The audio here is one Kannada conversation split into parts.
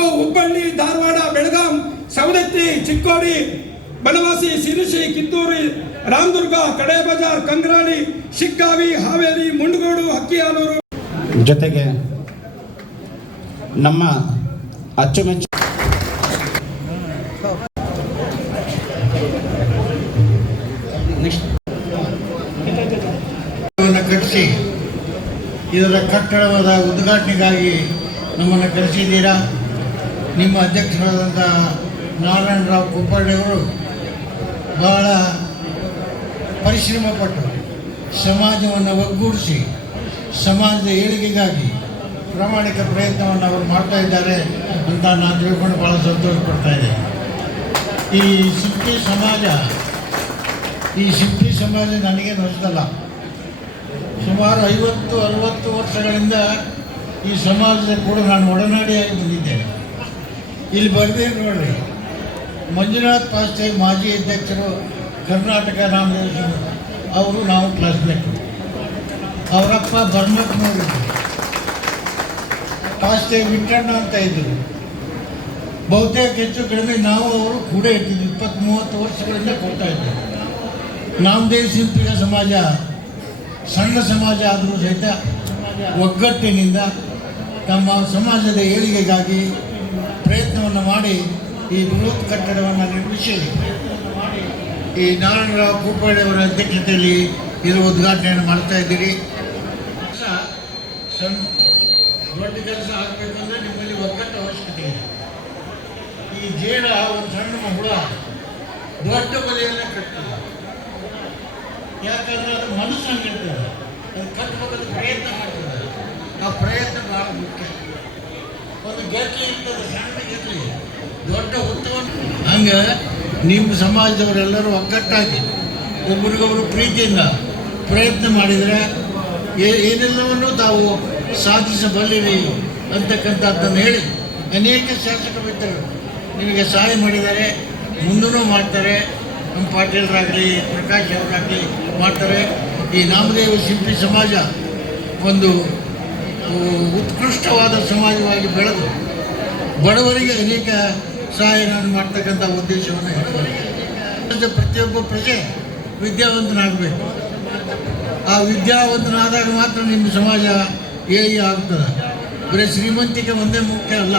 ಹಾಗೂ ಹುಬ್ಬಳ್ಳಿ, ಧಾರವಾಡ, ಬೆಳಗಾಂ, ಸವದತ್ತಿ, ಚಿಕ್ಕೋಡಿ, ಬನವಾಸಿ, ಸಿರಿಸಿ, ಕಿತ್ತೂರು, ರಾಮದುರ್ಗ, ಕಡೆ ಬಜಾರ್, ಕಂಗ್ರಾಳಿ, ಶಿಗ್ಗಾವಿ, ಹಾವೇರಿ, ಮುಂಡಗೋಡು, ಹಕ್ಕಿಯಾನೂರು ಜೊತೆಗೆ ನಮ್ಮ ಅಚ್ಚುಮೆಚ್ಚು ಕಟ್ಟಿಸಿ ಇದರ ಕಟ್ಟಡವಾದ ಉದ್ಘಾಟನೆಗಾಗಿ ನಮ್ಮನ್ನು ಕರೆಸಿದ್ದೀರಾ. ನಿಮ್ಮ ಅಧ್ಯಕ್ಷರಾದಂಥ ನಾರಾಯಣರಾವ್ ಕುಪ್ಪಳ್ಳಿಯವರು ಬಹಳ ಪರಿಶ್ರಮಪಟ್ಟು ಸಮಾಜವನ್ನು ಒಗ್ಗೂಡಿಸಿ ಸಮಾಜದ ಏಳಿಗೆಗಾಗಿ ಪ್ರಾಮಾಣಿಕ ಪ್ರಯತ್ನವನ್ನು ಅವರು ಮಾಡ್ತಾ ಇದ್ದಾರೆ ಅಂತ ನಾನು ತಿಳ್ಕೊಂಡು ಭಾಳ ಸಂತೋಷ ಪಡ್ತಾ ಇದ್ದೇನೆ. ಈ ಸಿಂಪಿ ಸಮಾಜ ನನಗೇನು ಹೊಸದಲ್ಲ. ಸುಮಾರು 50-60 ವರ್ಷಗಳಿಂದ ಈ ಸಮಾಜದ ಕೂಡ ನಾನು ಒಡನಾಡಿಯಾಗಿ ಬಂದಿದ್ದೇನೆ. ಇಲ್ಲಿ ಬರಬೇಕು ನೋಡ್ರಿ, ಮಂಜುನಾಥ್ ಪಾಸ್ತೆ ಮಾಜಿ ಅಧ್ಯಕ್ಷರು, ಕರ್ನಾಟಕ ನಾಮದೇಶ ಅವರು, ನಾವು ಕ್ಲಾಸ್ಮೇಟು. ಅವರಪ್ಪ ಬರ್ಮಕ್ನವರು, ಪಾಸ್ತೆ ವಿಠಣ್ಣ ಅಂತ ಇದ್ದರು. ಬಹುತೇಕ ಹೆಚ್ಚು ಕಡಿಮೆ ನಾವು ಅವರು ಕೂಡ ಇರ್ತಿದ್ವಿ. 20-30 ವರ್ಷಗಳಿಂದ ಕೊಡ್ತಾ ಇದ್ದೇವೆ. ನಾಮದೇವ್ ಶಿಲ್ಪಿಗ ಸಮಾಜ ಸಣ್ಣ ಸಮಾಜ ಆದರೂ ಸಹಿತ ಒಗ್ಗಟ್ಟಿನಿಂದ ತಮ್ಮ ಸಮಾಜದ ಏಳಿಗೆಗಾಗಿ ಪ್ರಯತ್ನವನ್ನು ಮಾಡಿ ಈ ಬೃಹತ್ ಕಟ್ಟಡವನ್ನು ನಿರ್ಮಿಸಿ ಈ ನಾರಾಯಣರಾವ್ ಕುಪ್ಪಳ್ಳಿಯವರ ಅಧ್ಯಕ್ಷತೆಯಲ್ಲಿ ಇದರ ಉದ್ಘಾಟನೆಯನ್ನು ಮಾಡ್ತಾ ಇದ್ದೀರಿ. ದೊಡ್ಡ ಕೆಲಸ ಆಗಬೇಕಂದ್ರೆ ನಿಮ್ಮಲ್ಲಿ ಒಗ್ಗಟ್ಟು ಅವಶ್ಯಕತೆ ಇದೆ. ಈ ಜೇಡ ಒಂದು ಸಣ್ಣ ಹುಳ ದೊಡ್ಡ ಬಲೆಯನ್ನು ಕಟ್ತದೆ. ಯಾಕಂದ್ರೆ ಅದು ಮನಸ್ಸು ಹಂಗಿರ್ತದೆ, ಅದು ಕಟ್ಟಬೇಕಂತ ಪ್ರಯತ್ನ ಮಾಡ್ತದೆ. ಆ ಪ್ರಯತ್ನ ಭಾಳ ಮುಖ್ಯ. ಒಂದು ಗೆಟ್ಲಿ ಇರ್ತದೆ, ಸಣ್ಣ ಗೆಟ್ಲಿ, ದೊಡ್ಡ ಹುತ್ತವನ್ನು. ಹಂಗೆ ನಿಮ್ಮ ಸಮಾಜದವರೆಲ್ಲರೂ ಒಗ್ಗಟ್ಟಾಗಿ ಒಬ್ರಿಗೊಬ್ರು ಪ್ರೀತಿಯಿಂದ ಪ್ರಯತ್ನ ಮಾಡಿದರೆ ಏನೆಲ್ಲವನ್ನು ತಾವು ಸಾಧಿಸಬಲ್ಲಿರಿ ಅಂತಕ್ಕಂಥದ್ದನ್ನು ಹೇಳಿ ಅನೇಕ ಶಾಸಕ ಮಿತ್ರರು ನಿಮಗೆ ಸಹಾಯ ಮಾಡಿದ್ದಾರೆ, ಮುಂದೂ ಮಾಡ್ತಾರೆ. ನಮ್ಮ ಪಾಟೀಲರಾಗಲಿ, ಪ್ರಕಾಶ್ ಅವರಾಗಲಿ ಮಾಡ್ತಾರೆ. ಈ ನಾಮದೇವ ಶಿಲ್ಪಿ ಸಮಾಜ ಒಂದು ಉತ್ಕೃಷ್ಟವಾದ ಸಮಾಜವಾಗಿ ಬೆಳೆದು ಬಡವರಿಗೆ ಅನೇಕ ಸಹಾಯಗಳನ್ನು ಮಾಡ್ತಕ್ಕಂಥ ಉದ್ದೇಶವನ್ನು ಹೇಳ್ತಾರೆ. ಪ್ರತಿಯೊಬ್ಬ ಪ್ರಜೆ ವಿದ್ಯಾವಂತನಾಗಬೇಕು. ಆ ವಿದ್ಯಾವಂತನಾದಾಗ ಮಾತ್ರ ನಿಮ್ಮ ಸಮಾಜ ಏಳಿಗೆ ಆಗ್ತದೆ. ಬರೀ ಶ್ರೀಮಂತಿಕೆ ಒಂದೇ ಮುಖ್ಯ ಅಲ್ಲ,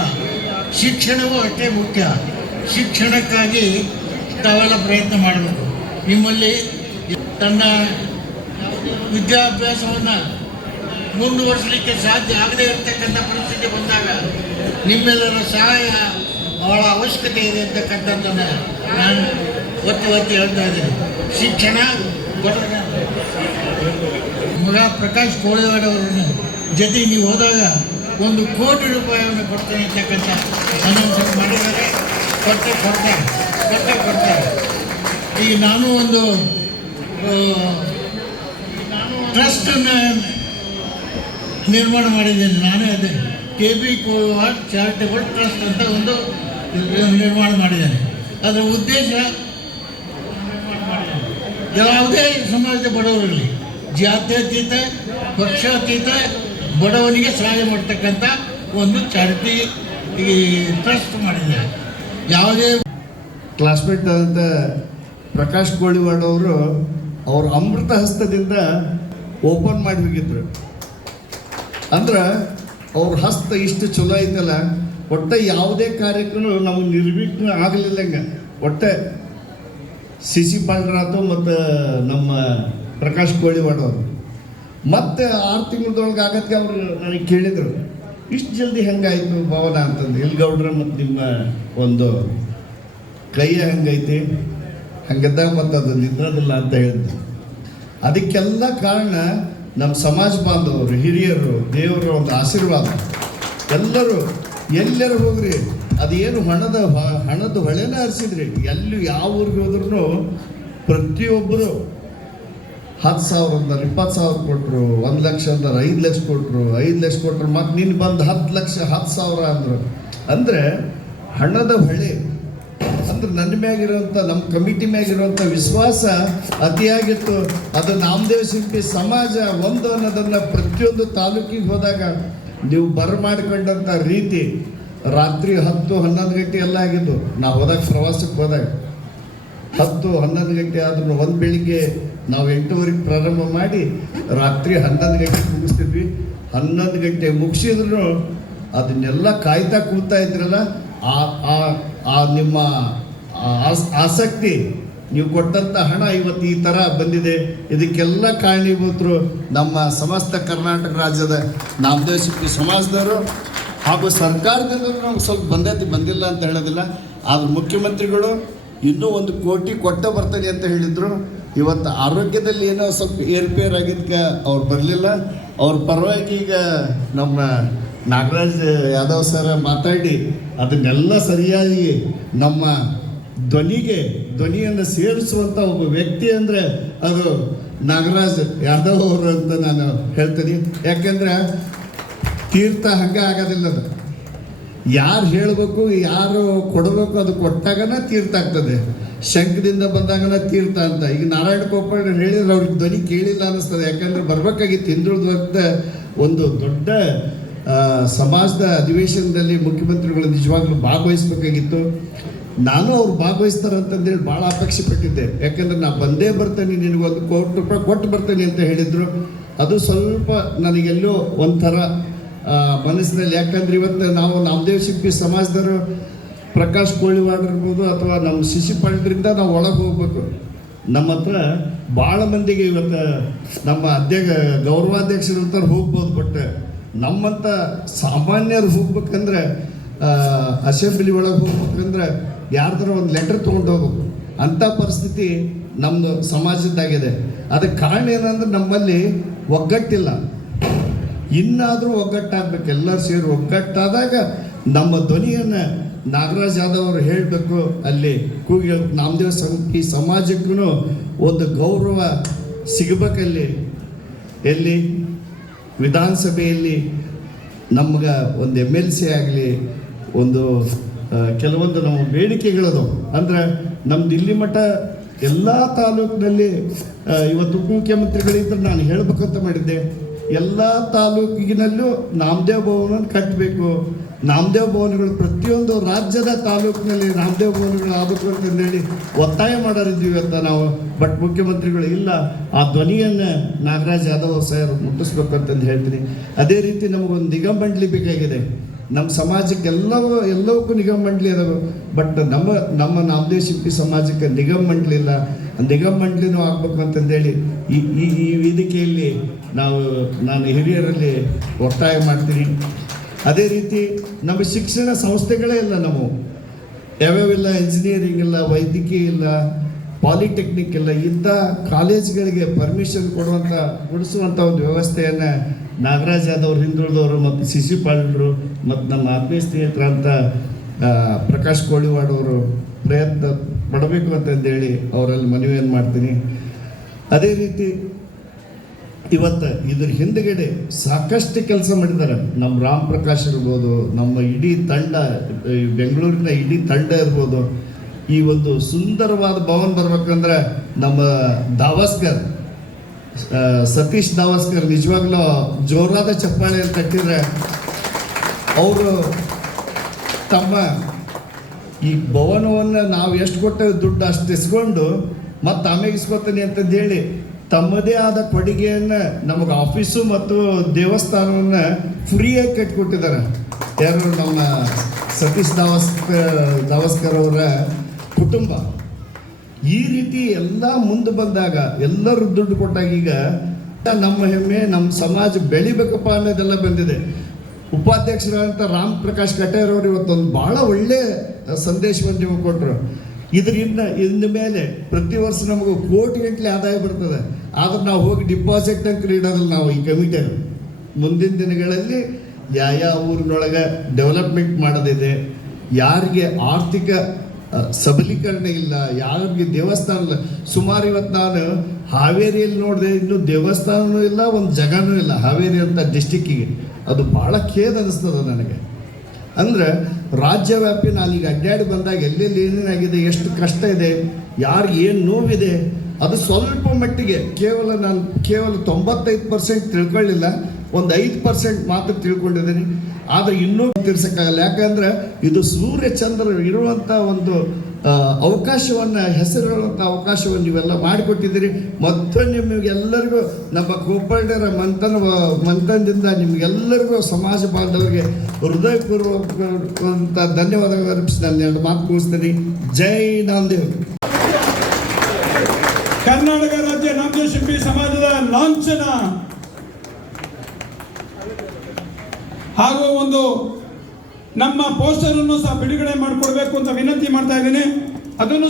ಶಿಕ್ಷಣವೂ ಅಷ್ಟೇ ಮುಖ್ಯ. ಶಿಕ್ಷಣಕ್ಕಾಗಿ ತಾವೆಲ್ಲ ಪ್ರಯತ್ನ ಮಾಡಬೇಕು. ನಿಮ್ಮಲ್ಲಿ ತನ್ನ ವಿದ್ಯಾಭ್ಯಾಸವನ್ನು ಮುಂದುವರಿಸಲಿಕ್ಕೆ ಸಾಧ್ಯ ಆಗದೇ ಇರತಕ್ಕಂಥ ಪರಿಸ್ಥಿತಿ ಬಂದಾಗ ನಿಮ್ಮೆಲ್ಲರ ಸಹಾಯ ಬಹಳ ಅವಶ್ಯಕತೆ ಇದೆ ಅಂತಕ್ಕಂಥದ್ದನ್ನು ನಾನು ಒತ್ತಿ ಹೇಳ್ತಾ ಇದ್ದೀನಿ. ಶಿಕ್ಷಣ ಮಗ ಪ್ರಕಾಶ್ ಕೋಳಿವಾಡ ಅವರನ್ನು ಜೊತೆಗೆ ನೀವು ಹೋದಾಗ 1 ಕೋಟಿ ರೂಪಾಯಿಯನ್ನು ಕೊಡ್ತೇನೆ ಅಂತಕ್ಕಂಥ ಅನೌನ್ಸ್ಮೆಂಟ್ ಮಾಡಿದ್ದಾರೆ. ಕೊಡ್ತಾರೆ. ಈಗ ನಾನು ಒಂದು ಟ್ರಸ್ಟನ್ನು ನಿರ್ಮಾಣ ಮಾಡಿದ್ದೇನೆ. ನಾನೇ ಅದೇ KB ಕೋಳಿವಾಡ ಚಾರಿಟೇಬಲ್ ಟ್ರಸ್ಟ್ ಅಂತ ಒಂದು ನಿರ್ಮಾಣ ಮಾಡಿದ್ದೇನೆ. ಅದರ ಉದ್ದೇಶ ಯಾವುದೇ ಸಮಾಜದ ಬಡವರಲ್ಲಿ ಜಾತ್ಯತೀತ, ಪಕ್ಷಾತೀತ ಬಡವನಿಗೆ ಸಹಾಯ ಮಾಡ್ತಕ್ಕಂಥ ಒಂದು ಚಾರಿಟಿ ಈ ಟ್ರಸ್ಟ್ ಮಾಡಿದ್ದಾರೆ. ಯಾವುದೇ ಕ್ಲಾಸ್ಮೇಟ್ ಆದಂಥ ಪ್ರಕಾಶ್ ಕೋಳಿವಾಡ ಅವರು ಅವ್ರ ಅಮೃತ ಹಸ್ತದಿಂದ ಓಪನ್ ಮಾಡಿ ಹೋಗಿದ್ರು. ಅಂದ್ರೆ ಅವ್ರ ಹಸ್ತ ಇಷ್ಟು ಚಲೋ ಐತಲ್ಲ, ಒಟ್ಟೆ ಯಾವುದೇ ಕಾರ್ಯಕ್ರಮ ನಮಗೆ ನಿರ್ವಿಘ್ನ ಆಗಲಿಲ್ಲಂಗೆ. ಒಟ್ಟೆ CC ಪಾಂಡ್ರಾತು ಮತ್ತು ನಮ್ಮ ಪ್ರಕಾಶ್ ಕೋಳಿವಾಡ ಅವರು ಮತ್ತೆ 6 ತಿಂಗಳದೊಳಗೆ ಆಗತ್ತೆ. ಅವರು ನನಗೆ ಕೇಳಿದರು, ಇಷ್ಟು ಜಲ್ದಿ ಹೆಂಗಾಯಿತು ಭವನ ಅಂತಂದು. ಇಲ್ಗೌಡ್ರ ಮತ್ತು ನಿಮ್ಮ ಒಂದು ಕೈಯ ಹೆಂಗೈತಿ ಹಂಗದ್ದಾಗ ಮತ್ತು ಅದು ನಿದ್ರದಿಲ್ಲ ಅಂತ ಹೇಳಿದ್ರು. ಅದಕ್ಕೆಲ್ಲ ಕಾರಣ ನಮ್ಮ ಸಮಾಜ ಬಾಂಧವರು, ಹಿರಿಯರು, ದೇವರ ಒಂದು ಆಶೀರ್ವಾದ. ಎಲ್ಲರೂ ಹೋಗ್ರಿ, ಅದೇನು ಹಣದ ಹೊಳೆನ ಹರಿಸಿದ್ರಿ. ಎಲ್ಲಿ ಯಾವ ಊರಿಗೆ ಹೋದ್ರೂ ಪ್ರತಿಯೊಬ್ಬರು 10,000 ಅಂದ್ರೆ 20,000 ಕೊಟ್ಟರು, 1 ಲಕ್ಷ ಅಂದ್ರೆ 5 ಲಕ್ಷ ಕೊಟ್ಟರು, 5 ಲಕ್ಷ ಕೊಟ್ಟರು, ಮತ್ತು ನಿನ್ನ ಬಂದು 10 ಲಕ್ಷ 10,000 ಅಂದರು. ಅಂದರೆ ಹಣದ ಹೊಳೆ ಅಂದ್ರೆ ನನ್ನ ಮ್ಯಾಗಿರುವಂಥ, ನಮ್ಮ ಕಮಿಟಿ ಮ್ಯಾಗಿರುವಂಥ ವಿಶ್ವಾಸ ಅತಿಯಾಗಿತ್ತು. ಅದು ನಾಮದೇವ ಶಿಲ್ಪಿ ಸಮಾಜ ಒಂದು ಅನ್ನೋದನ್ನು ಪ್ರತಿಯೊಂದು ತಾಲೂಕಿಗೆ ಹೋದಾಗ ನೀವು ಬರಮಾಡ್ಕೊಂಡಂಥ ರೀತಿ ರಾತ್ರಿ 10-11 ಗಂಟೆ ಎಲ್ಲ ಆಗಿದ್ದು. ನಾವು ಹೋದಾಗ ಪ್ರವಾಸಕ್ಕೆ ಹೋದಾಗ 10-11 ಗಂಟೆ ಆದ್ರೂ ಒಂದು ಬೆಳಿಗ್ಗೆ ನಾವು 8:30 ಪ್ರಾರಂಭ ಮಾಡಿ ರಾತ್ರಿ 11 ಗಂಟೆಗೆ ಮುಗಿಸ್ತಿದ್ವಿ. 11 ಗಂಟೆ ಮುಗಿಸಿದ್ರು ಅದನ್ನೆಲ್ಲ ಕಾಯ್ತಾ ಕೂತಾ ಇದ್ರಲ್ಲ, ಆ ನಿಮ್ಮ ಆಸಕ್ತಿ, ನೀವು ಕೊಟ್ಟಂಥ ಹಣ ಇವತ್ತು ಈ ಥರ ಬಂದಿದೆ. ಇದಕ್ಕೆಲ್ಲ ಕಾರಣೀಭೂತರು ನಮ್ಮ ಸಮಸ್ತ ಕರ್ನಾಟಕ ರಾಜ್ಯದ ನಾಮದೇವ ಶಿಲ್ಪಿ ಸಮಾಜದವರು ಹಾಗೂ ಸರ್ಕಾರದಿಂದ ನಮ್ಗೆ ಸ್ವಲ್ಪ ಬಂದಿಲ್ಲ ಅಂತ ಹೇಳೋದಿಲ್ಲ. ಆದ್ರೆ ಮುಖ್ಯಮಂತ್ರಿಗಳು ಇನ್ನೂ 1 ಕೋಟಿ ಕೊಟ್ಟ ಬರ್ತಾನೆ ಅಂತ ಹೇಳಿದರು. ಇವತ್ತು ಆರೋಗ್ಯದಲ್ಲಿ ಏನೋ ಸ್ವಲ್ಪ ಏರ್ಪೇರ್ ಆಗಿದ್ದಕ್ಕೆ ಅವ್ರು ಬರಲಿಲ್ಲ. ಅವ್ರ ಪರವಾಗಿ ಈಗ ನಮ್ಮ ನಾಗರಾಜ್ ಯಾದವ್ ಸರ ಮಾತಾಡಿ ಅದನ್ನೆಲ್ಲ ಸರಿಯಾಗಿ ನಮ್ಮ ಧ್ವನಿಯನ್ನು ಸೇರಿಸುವಂಥ ಒಬ್ಬ ವ್ಯಕ್ತಿ ಅಂದರೆ ಅದು ನಾಗರಾಜ್ ಯಾದವ್ ಅವರು ಅಂತ ನಾನು ಹೇಳ್ತೀನಿ. ಯಾಕೆಂದರೆ ತೀರ್ಥ ಹಂಗೆ ಆಗೋದಿಲ್ಲ. ಅದು ಯಾರು ಹೇಳಬೇಕು, ಯಾರು ಕೊಡಬೇಕು, ಅದು ಕೊಟ್ಟಾಗನ ತೀರ್ಥ ಆಗ್ತದೆ. ಶಂಖದಿಂದ ಬಂದಾಗನ ತೀರ್ಥ ಅಂತ. ಈಗ ನಾರಾಯಣ ಗೋಪಾಲ್ ಹೇಳಿದ್ರೆ ಅವ್ರಿಗೆ ಧ್ವನಿ ಕೇಳಿಲ್ಲ ಅನ್ನಿಸ್ತದೆ. ಯಾಕಂದ್ರೆ ಬರ್ಬೇಕಾಗಿತ್ತು ಹಿಂದುಳಿದ ವರ್ಗದ ಒಂದು ದೊಡ್ಡ ಸಮಾಜದ ಅಧಿವೇಶನದಲ್ಲಿ ಮುಖ್ಯಮಂತ್ರಿಗಳು ನಿಜವಾಗ್ಲೂ ಭಾಗವಹಿಸ್ಬೇಕಾಗಿತ್ತು. ನಾನು ಅವ್ರು ಭಾಗವಹಿಸ್ತಾರಂತಂದೇಳಿ ಭಾಳ ಅಪೇಕ್ಷೆ ಪಟ್ಟಿದ್ದೆ. ಯಾಕಂದ್ರೆ ನಾ ಬಂದೇ ಬರ್ತೇನೆ, ನಿನಗೆ 1 ಕೋಟಿ ರೂಪಾಯಿ ಕೊಟ್ಟು ಬರ್ತೇನೆ ಅಂತ ಹೇಳಿದರು. ಅದು ಸ್ವಲ್ಪ ನನಗೆಲ್ಲೋ ಒಂಥರ ಮನಸ್ಸಿನಲ್ಲಿ. ಯಾಕಂದ್ರೆ ಇವತ್ತು ನಾವು ನಾಮದೇವ ಶಿಲ್ಪಿ ಸಮಾಜದವರು ಪ್ರಕಾಶ್ ಕೋಳಿವಾಡ್ ಇರ್ಬೋದು ಅಥವಾ ನಮ್ಮ ಶಿಶಿಪಾಳ್ಯರಿಂದ ನಾವು ಒಳಗೆ ಹೋಗ್ಬೇಕು. ನಮ್ಮ ಹತ್ರ ಭಾಳ ಮಂದಿಗೆ ಇವತ್ತು ನಮ್ಮ ಗೌರವಾಧ್ಯಕ್ಷರಂತ ಹೋಗ್ಬೋದು. ಬಟ್ ನಮ್ಮಂಥ ಸಾಮಾನ್ಯರು ಹೋಗ್ಬೇಕಂದ್ರೆ ಅಸೆಂಬ್ಲಿ ಒಳಗೆ ಹೋಗ್ಬೇಕಂದ್ರೆ ಯಾರ್ದಾರ ಒಂದು ಲೆಟರ್ ತೊಗೊಂಡು ಹೋಗ್ಬೇಕು. ಅಂಥ ಪರಿಸ್ಥಿತಿ ನಮ್ಮದು ಸಮಾಜದ್ದಾಗಿದೆ. ಅದಕ್ಕೆ ಕಾರಣ ಏನಂದ್ರೆ ನಮ್ಮಲ್ಲಿ ಒಗ್ಗಟ್ಟಿಲ್ಲ. ಇನ್ನಾದರೂ ಒಗ್ಗಟ್ಟಾಗಬೇಕು. ಎಲ್ಲರೂ ಸೇರಿ ಒಗ್ಗಟ್ಟಾದಾಗ ನಮ್ಮ ಧ್ವನಿಯನ್ನು ನಾಗರಾಜ್ ಯಾದವ್ ಅವರು ಹೇಳಬೇಕು. ಅಲ್ಲಿ ಕೂಗಿ ನಾಮದೇವ ಈ ಸಮಾಜಕ್ಕೂ ಒಂದು ಗೌರವ ಸಿಗಬೇಕಲ್ಲಿ. ಎಲ್ಲಿ ವಿಧಾನಸಭೆಯಲ್ಲಿ ನಮ್ಗೆ ಒಂದು MLC ಆಗಲಿ, ಒಂದು ಕೆಲವೊಂದು ನಮ್ಮ ಬೇಡಿಕೆಗಳದು. ಅಂದರೆ ನಮ್ದು ಇಲ್ಲಿ ಮಟ್ಟ ಎಲ್ಲ ತಾಲೂಕಿನಲ್ಲಿ ಇವತ್ತು ಉಪಮುಖ್ಯಮಂತ್ರಿಗಳಿದ್ರೆ ನಾನು ಹೇಳಬೇಕಂತ ಮಾಡಿದ್ದೆ. ಎಲ್ಲ ತಾಲೂಕಿನಲ್ಲೂ ನಾಮದೇವ ಭವನ ಕಟ್ಟಬೇಕು. ನಾಮದೇವ ಭವನಗಳು ಪ್ರತಿಯೊಂದು ರಾಜ್ಯದ ತಾಲೂಕಿನಲ್ಲಿ ನಾಮದೇವ ಭವನಗಳು ಆಗಬೇಕು ಅಂತಂದೇಳಿ ಒತ್ತಾಯ ಮಾಡೋರಿದ್ದೀವಿ ಅಂತ ನಾವು. ಬಟ್ ಮುಖ್ಯಮಂತ್ರಿಗಳು ಇಲ್ಲ, ಆ ಧ್ವನಿಯನ್ನು ನಾಗರಾಜ್ ಯಾದವ್ ಸರ್ ಮುಟ್ಟಿಸ್ಬೇಕು ಅಂತಂದು ಹೇಳ್ತೀನಿ. ಅದೇ ರೀತಿ ನಮಗೊಂದು ನಿಗಮ ಮಂಡಳಿ ಬೇಕಾಗಿದೆ. ನಮ್ಮ ಸಮಾಜಕ್ಕೆ ಎಲ್ಲವಕ್ಕೂ ನಿಗಮ ಮಂಡಳಿ ಅದಾವೆ. ಬಟ್ ನಮ್ಮ ನಾಮದೇವ ಶಿಲ್ಪಿ ಸಮಾಜಕ್ಕೆ ನಿಗಮ ಮಂಡಳಿ ಇಲ್ಲ. ನಿಗಮ ಮಂಡಳಿನೂ ಆಗ್ಬೇಕು ಅಂತಂದೇಳಿ ಈ ವೇದಿಕೆಯಲ್ಲಿ ನಾನು ಹಿರಿಯರಲ್ಲಿ ಒತ್ತಾಯ ಮಾಡ್ತೀನಿ. ಅದೇ ರೀತಿ ನಮ್ಮ ಶಿಕ್ಷಣ ಸಂಸ್ಥೆಗಳೇ ಇಲ್ಲ. ನಾವು ಯಾವ್ಯಾವಿಲ್ಲ, ಇಂಜಿನಿಯರಿಂಗ್ ಇಲ್ಲ, ವೈದ್ಯಕೀಯ ಇಲ್ಲ, ಪಾಲಿಟೆಕ್ನಿಕ್ ಇಲ್ಲ. ಇಂಥ ಕಾಲೇಜ್ಗಳಿಗೆ ಪರ್ಮಿಷನ್ ಕೊಡಿಸುವಂಥ ಒಂದು ವ್ಯವಸ್ಥೆಯನ್ನು ನಾಗರಾಜ್ ಯಾದವ್ ಹಿಂದುಳಿದವರು ಮತ್ತು ಶಿಶಿಪಾಳ್ಯರು ಮತ್ತು ನಮ್ಮ ಆತ್ಮೀಯ ಸ್ನೇಹಿತರಂತ ಪ್ರಕಾಶ್ ಕೋಳಿವಾಡ್ ಅವರು ಪ್ರಯತ್ನ ಪಡಬೇಕು ಅಂತಂದೇಳಿ ಅವರಲ್ಲಿ ಮನವಿಯನ್ನು ಮಾಡ್ತೀನಿ. ಅದೇ ರೀತಿ ಇವತ್ತು ಇದ್ರ ಹಿಂದುಗಡೆ ಸಾಕಷ್ಟು ಕೆಲಸ ಮಾಡಿದ್ದಾರೆ. ನಮ್ಮ ರಾಮ್ ಪ್ರಕಾಶ್ ಇರ್ಬೋದು, ನಮ್ಮ ಇಡೀ ತಂಡ, ಬೆಂಗಳೂರಿನ ಇಡೀ ತಂಡ ಇರ್ಬೋದು. ಈ ಒಂದು ಸುಂದರವಾದ ಭವನ ಬರ್ಬೇಕಂದ್ರೆ ನಮ್ಮ ದಾವಸ್ಕರ್ ಸತೀಶ್ ದಾವಸ್ಕರ್ ನಿಜವಾಗ್ಲೂ ಜೋರಾದ ಚಪ್ಪಾಳೆಯನ್ನು ತಟ್ಟಿದ್ರೆ ಅವರು ತಮ್ಮ ಈ ಭವನವನ್ನು ನಾವು ಎಷ್ಟು ಕೊಟ್ಟೇವೆ ದುಡ್ಡು ಅಷ್ಟು ಇಸ್ಕೊಂಡು ಮತ್ತು ಆಮೇಲೆ ಇಸ್ಕೊತೀನಿ ಅಂತಂದು ಹೇಳಿ ತಮ್ಮದೇ ಆದ ಕೊಡುಗೆಯನ್ನು ನಮಗೆ ಆಫೀಸು ಮತ್ತು ದೇವಸ್ಥಾನವನ್ನು ಫ್ರೀಯಾಗಿ ಕಟ್ಟಿಕೊಟ್ಟಿದ್ದಾರೆ. ಯಾರು ನಮ್ಮ ಸತೀಶ್ ದಾವಸ್ಕರ್ ಅವರ ಕುಟುಂಬ. ಈ ರೀತಿ ಎಲ್ಲ ಮುಂದೆ ಬಂದಾಗ, ಎಲ್ಲರೂ ದುಡ್ಡು ಕೊಟ್ಟಾಗ ಈಗ ನಮ್ಮ ಹೆಮ್ಮೆ, ನಮ್ಮ ಸಮಾಜ ಬೆಳಿಬೇಕಪ್ಪ ಅನ್ನೋದೆಲ್ಲ ಬಂದಿದೆ. ಉಪಾಧ್ಯಕ್ಷರಾದಂಥ ರಾಮ್ ಪ್ರಕಾಶ್ ಕಟೇರ್ ಅವರು ಇವತ್ತೊಂದು ಭಾಳ ಒಳ್ಳೆಯ ಸಂದೇಶವನ್ನು ನೀವು ಕೊಟ್ಟರು. ಇನ್ನು ಮೇಲೆ ಪ್ರತಿ ವರ್ಷ ನಮಗೂ ಕೋಟಿಗಟ್ಟಲೆ ಆದಾಯ ಬರ್ತದೆ. ಆದ್ರೆ ನಾವು ಹೋಗಿ ಡಿಪಾಸಿಟ್ ಅಂತ ಇಡೋದಿಲ್ಲ. ನಾವು ಈ ಕಮಿಟಿಯಲ್ಲಿ ಮುಂದಿನ ದಿನಗಳಲ್ಲಿ ಯಾವ ಊರಿನೊಳಗೆ ಡೆವಲಪ್ಮೆಂಟ್ ಮಾಡೋದಿದೆ, ಯಾರಿಗೆ ಆರ್ಥಿಕ ಸಬಲೀಕರಣ ಇಲ್ಲ, ಯಾರಿಗೆ ದೇವಸ್ಥಾನ ಇಲ್ಲ. ಸುಮಾರು ಇವತ್ತು ನಾನು ಹಾವೇರಿಯಲ್ಲಿ ನೋಡಿದೆ, ಇನ್ನೂ ದೇವಸ್ಥಾನವೂ ಇಲ್ಲ, ಒಂದು ಜಗನೂ ಇಲ್ಲ ಹಾವೇರಿ ಅಂತ ಡಿಸ್ಟಿಕ್ಕಿಗೆ. ಅದು ಭಾಳ ಖೇದ ಅನ್ನಿಸ್ತದೆ ನನಗೆ. ಅಂದರೆ ರಾಜ್ಯವ್ಯಾಪಿ ನಾನೀಗ ಅಡ್ಡಾಡಿ ಬಂದಾಗ ಎಲ್ಲೆಲ್ಲಿ ಏನೇನಾಗಿದೆ, ಎಷ್ಟು ಕಷ್ಟ ಇದೆ, ಯಾರಿಗೆ ಏನು ನೋವಿದೆ, ಅದು ಸ್ವಲ್ಪ ಮಟ್ಟಿಗೆ ಕೇವಲ 95% ತಿಳ್ಕೊಳ್ಳಿಲ್ಲ. ಒಂದು 5% ಮಾತ್ರ ತಿಳ್ಕೊಂಡಿದ್ದೀನಿ. ಆದರೆ ಇನ್ನೂ ತೀರ್ಸಕ್ಕಾಗಲ್ಲ. ಯಾಕಂದ್ರೆ ಇದು ಸೂರ್ಯ ಚಂದ್ರ ಇರುವಂಥ ಒಂದು ಅವಕಾಶವನ್ನು, ಹೆಸರಿರುವಂಥ ಅವಕಾಶವನ್ನು ನೀವೆಲ್ಲ ಮಾಡಿಕೊಟ್ಟಿದ್ದೀರಿ. ಮತ್ತು ನಿಮಗೆಲ್ಲರಿಗೂ ನಮ್ಮ ಕೋಪಳ್ಳಿಯರ ಮಂಥನದಿಂದ ನಿಮಗೆಲ್ಲರಿಗೂ ಸಮಾಜ ಬಾಂಧವರಿಗೆ ಹೃದಯಪೂರ್ವಕ ಧನ್ಯವಾದಗಳು ಅರ್ಪಿಸಿ ನಾನು 2 ಮಾತು ಮುಗಿಸ್ತೀನಿ. ಜೈ ನಾಮದೇವ್. ಕರ್ನಾಟಕ ರಾಜ್ಯ ನಾಮದೇವ್ ಶಿಲ್ಪಿ ಸಮಾಜದ ಲಾಂಛನ ಹಾಗೂ ಒಂದು ನಮ್ಮ ಪೋಸ್ಟರ್ ಅನ್ನು ಸಹ ಬಿಡುಗಡೆ ಮಾಡಿಕೊಡ್ಬೇಕು ಅಂತ ವಿನಂತಿ ಮಾಡ್ತಾ ಇದ್ದೀನಿ. ಅದನ್ನು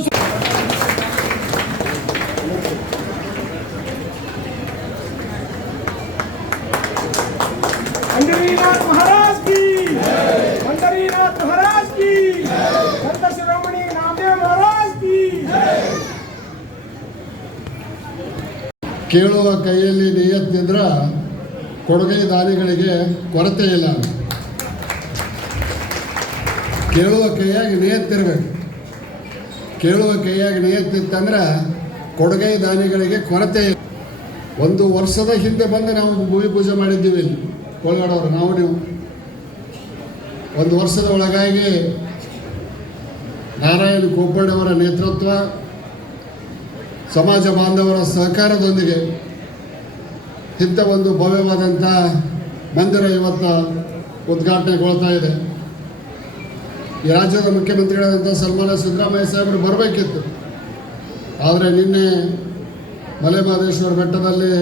पंढरीनाथ महाराज की, पंढरीनाथ महाराज की, संत शिरोमणि नामदेव महाराज की. ಕೇಳುವ ಕೈಯಲ್ಲಿ ನಿಯತ್ತಿದ್ರ ಕೊಡುಗೆ ದಾನಿಗಳಿಗೆ ಕೊರತೆ ಇಲ್ಲ. ಕೇಳುವ ಕೈಯಾಗಿ ನಿಯತ್ತಿರಬೇಕು. ಕೇಳುವ ಕೈಯಾಗಿ ನಿಯತ್ತಿತ್ತಂದ್ರೆ ಕೊಡುಗೆ ದಾನಿಗಳಿಗೆ ಕೊರತೆ ಇಲ್ಲ. 1 ವರ್ಷದ ಹಿಂದೆ ಬಂದು ನಾವು ಭೂಮಿ ಪೂಜೆ ಮಾಡಿದ್ದೀವಿ ಕೋಳಗಾಡವರು, ನಾವು ನೀವು 1 ವರ್ಷದ ಒಳಗಾಗಿ ನಾರಾಯಣ ಕೋಪಳ್ಳಿಯವರ ನೇತೃತ್ವ, ಸಮಾಜ ಬಾಂಧವರ ಸಹಕಾರದೊಂದಿಗೆ ಇಂಥ ಒಂದು ಭವ್ಯವಾದಂಥ ಮಂದಿರ ಇವತ್ತು ಉದ್ಘಾಟನೆಗೊಳ್ತಾ ಇದೆ. ಈ ರಾಜ್ಯದ ಮುಖ್ಯಮಂತ್ರಿಗಳಾದಂಥ ಸನ್ಮಾನ್ಯ ಸಿದ್ದರಾಮಯ್ಯ ಸಾಹೇಬರು ಬರಬೇಕಿತ್ತು. ಆದರೆ ನಿನ್ನೆ ಮಲೆಮಹದೇಶ್ವರ ಬೆಟ್ಟದಲ್ಲಿ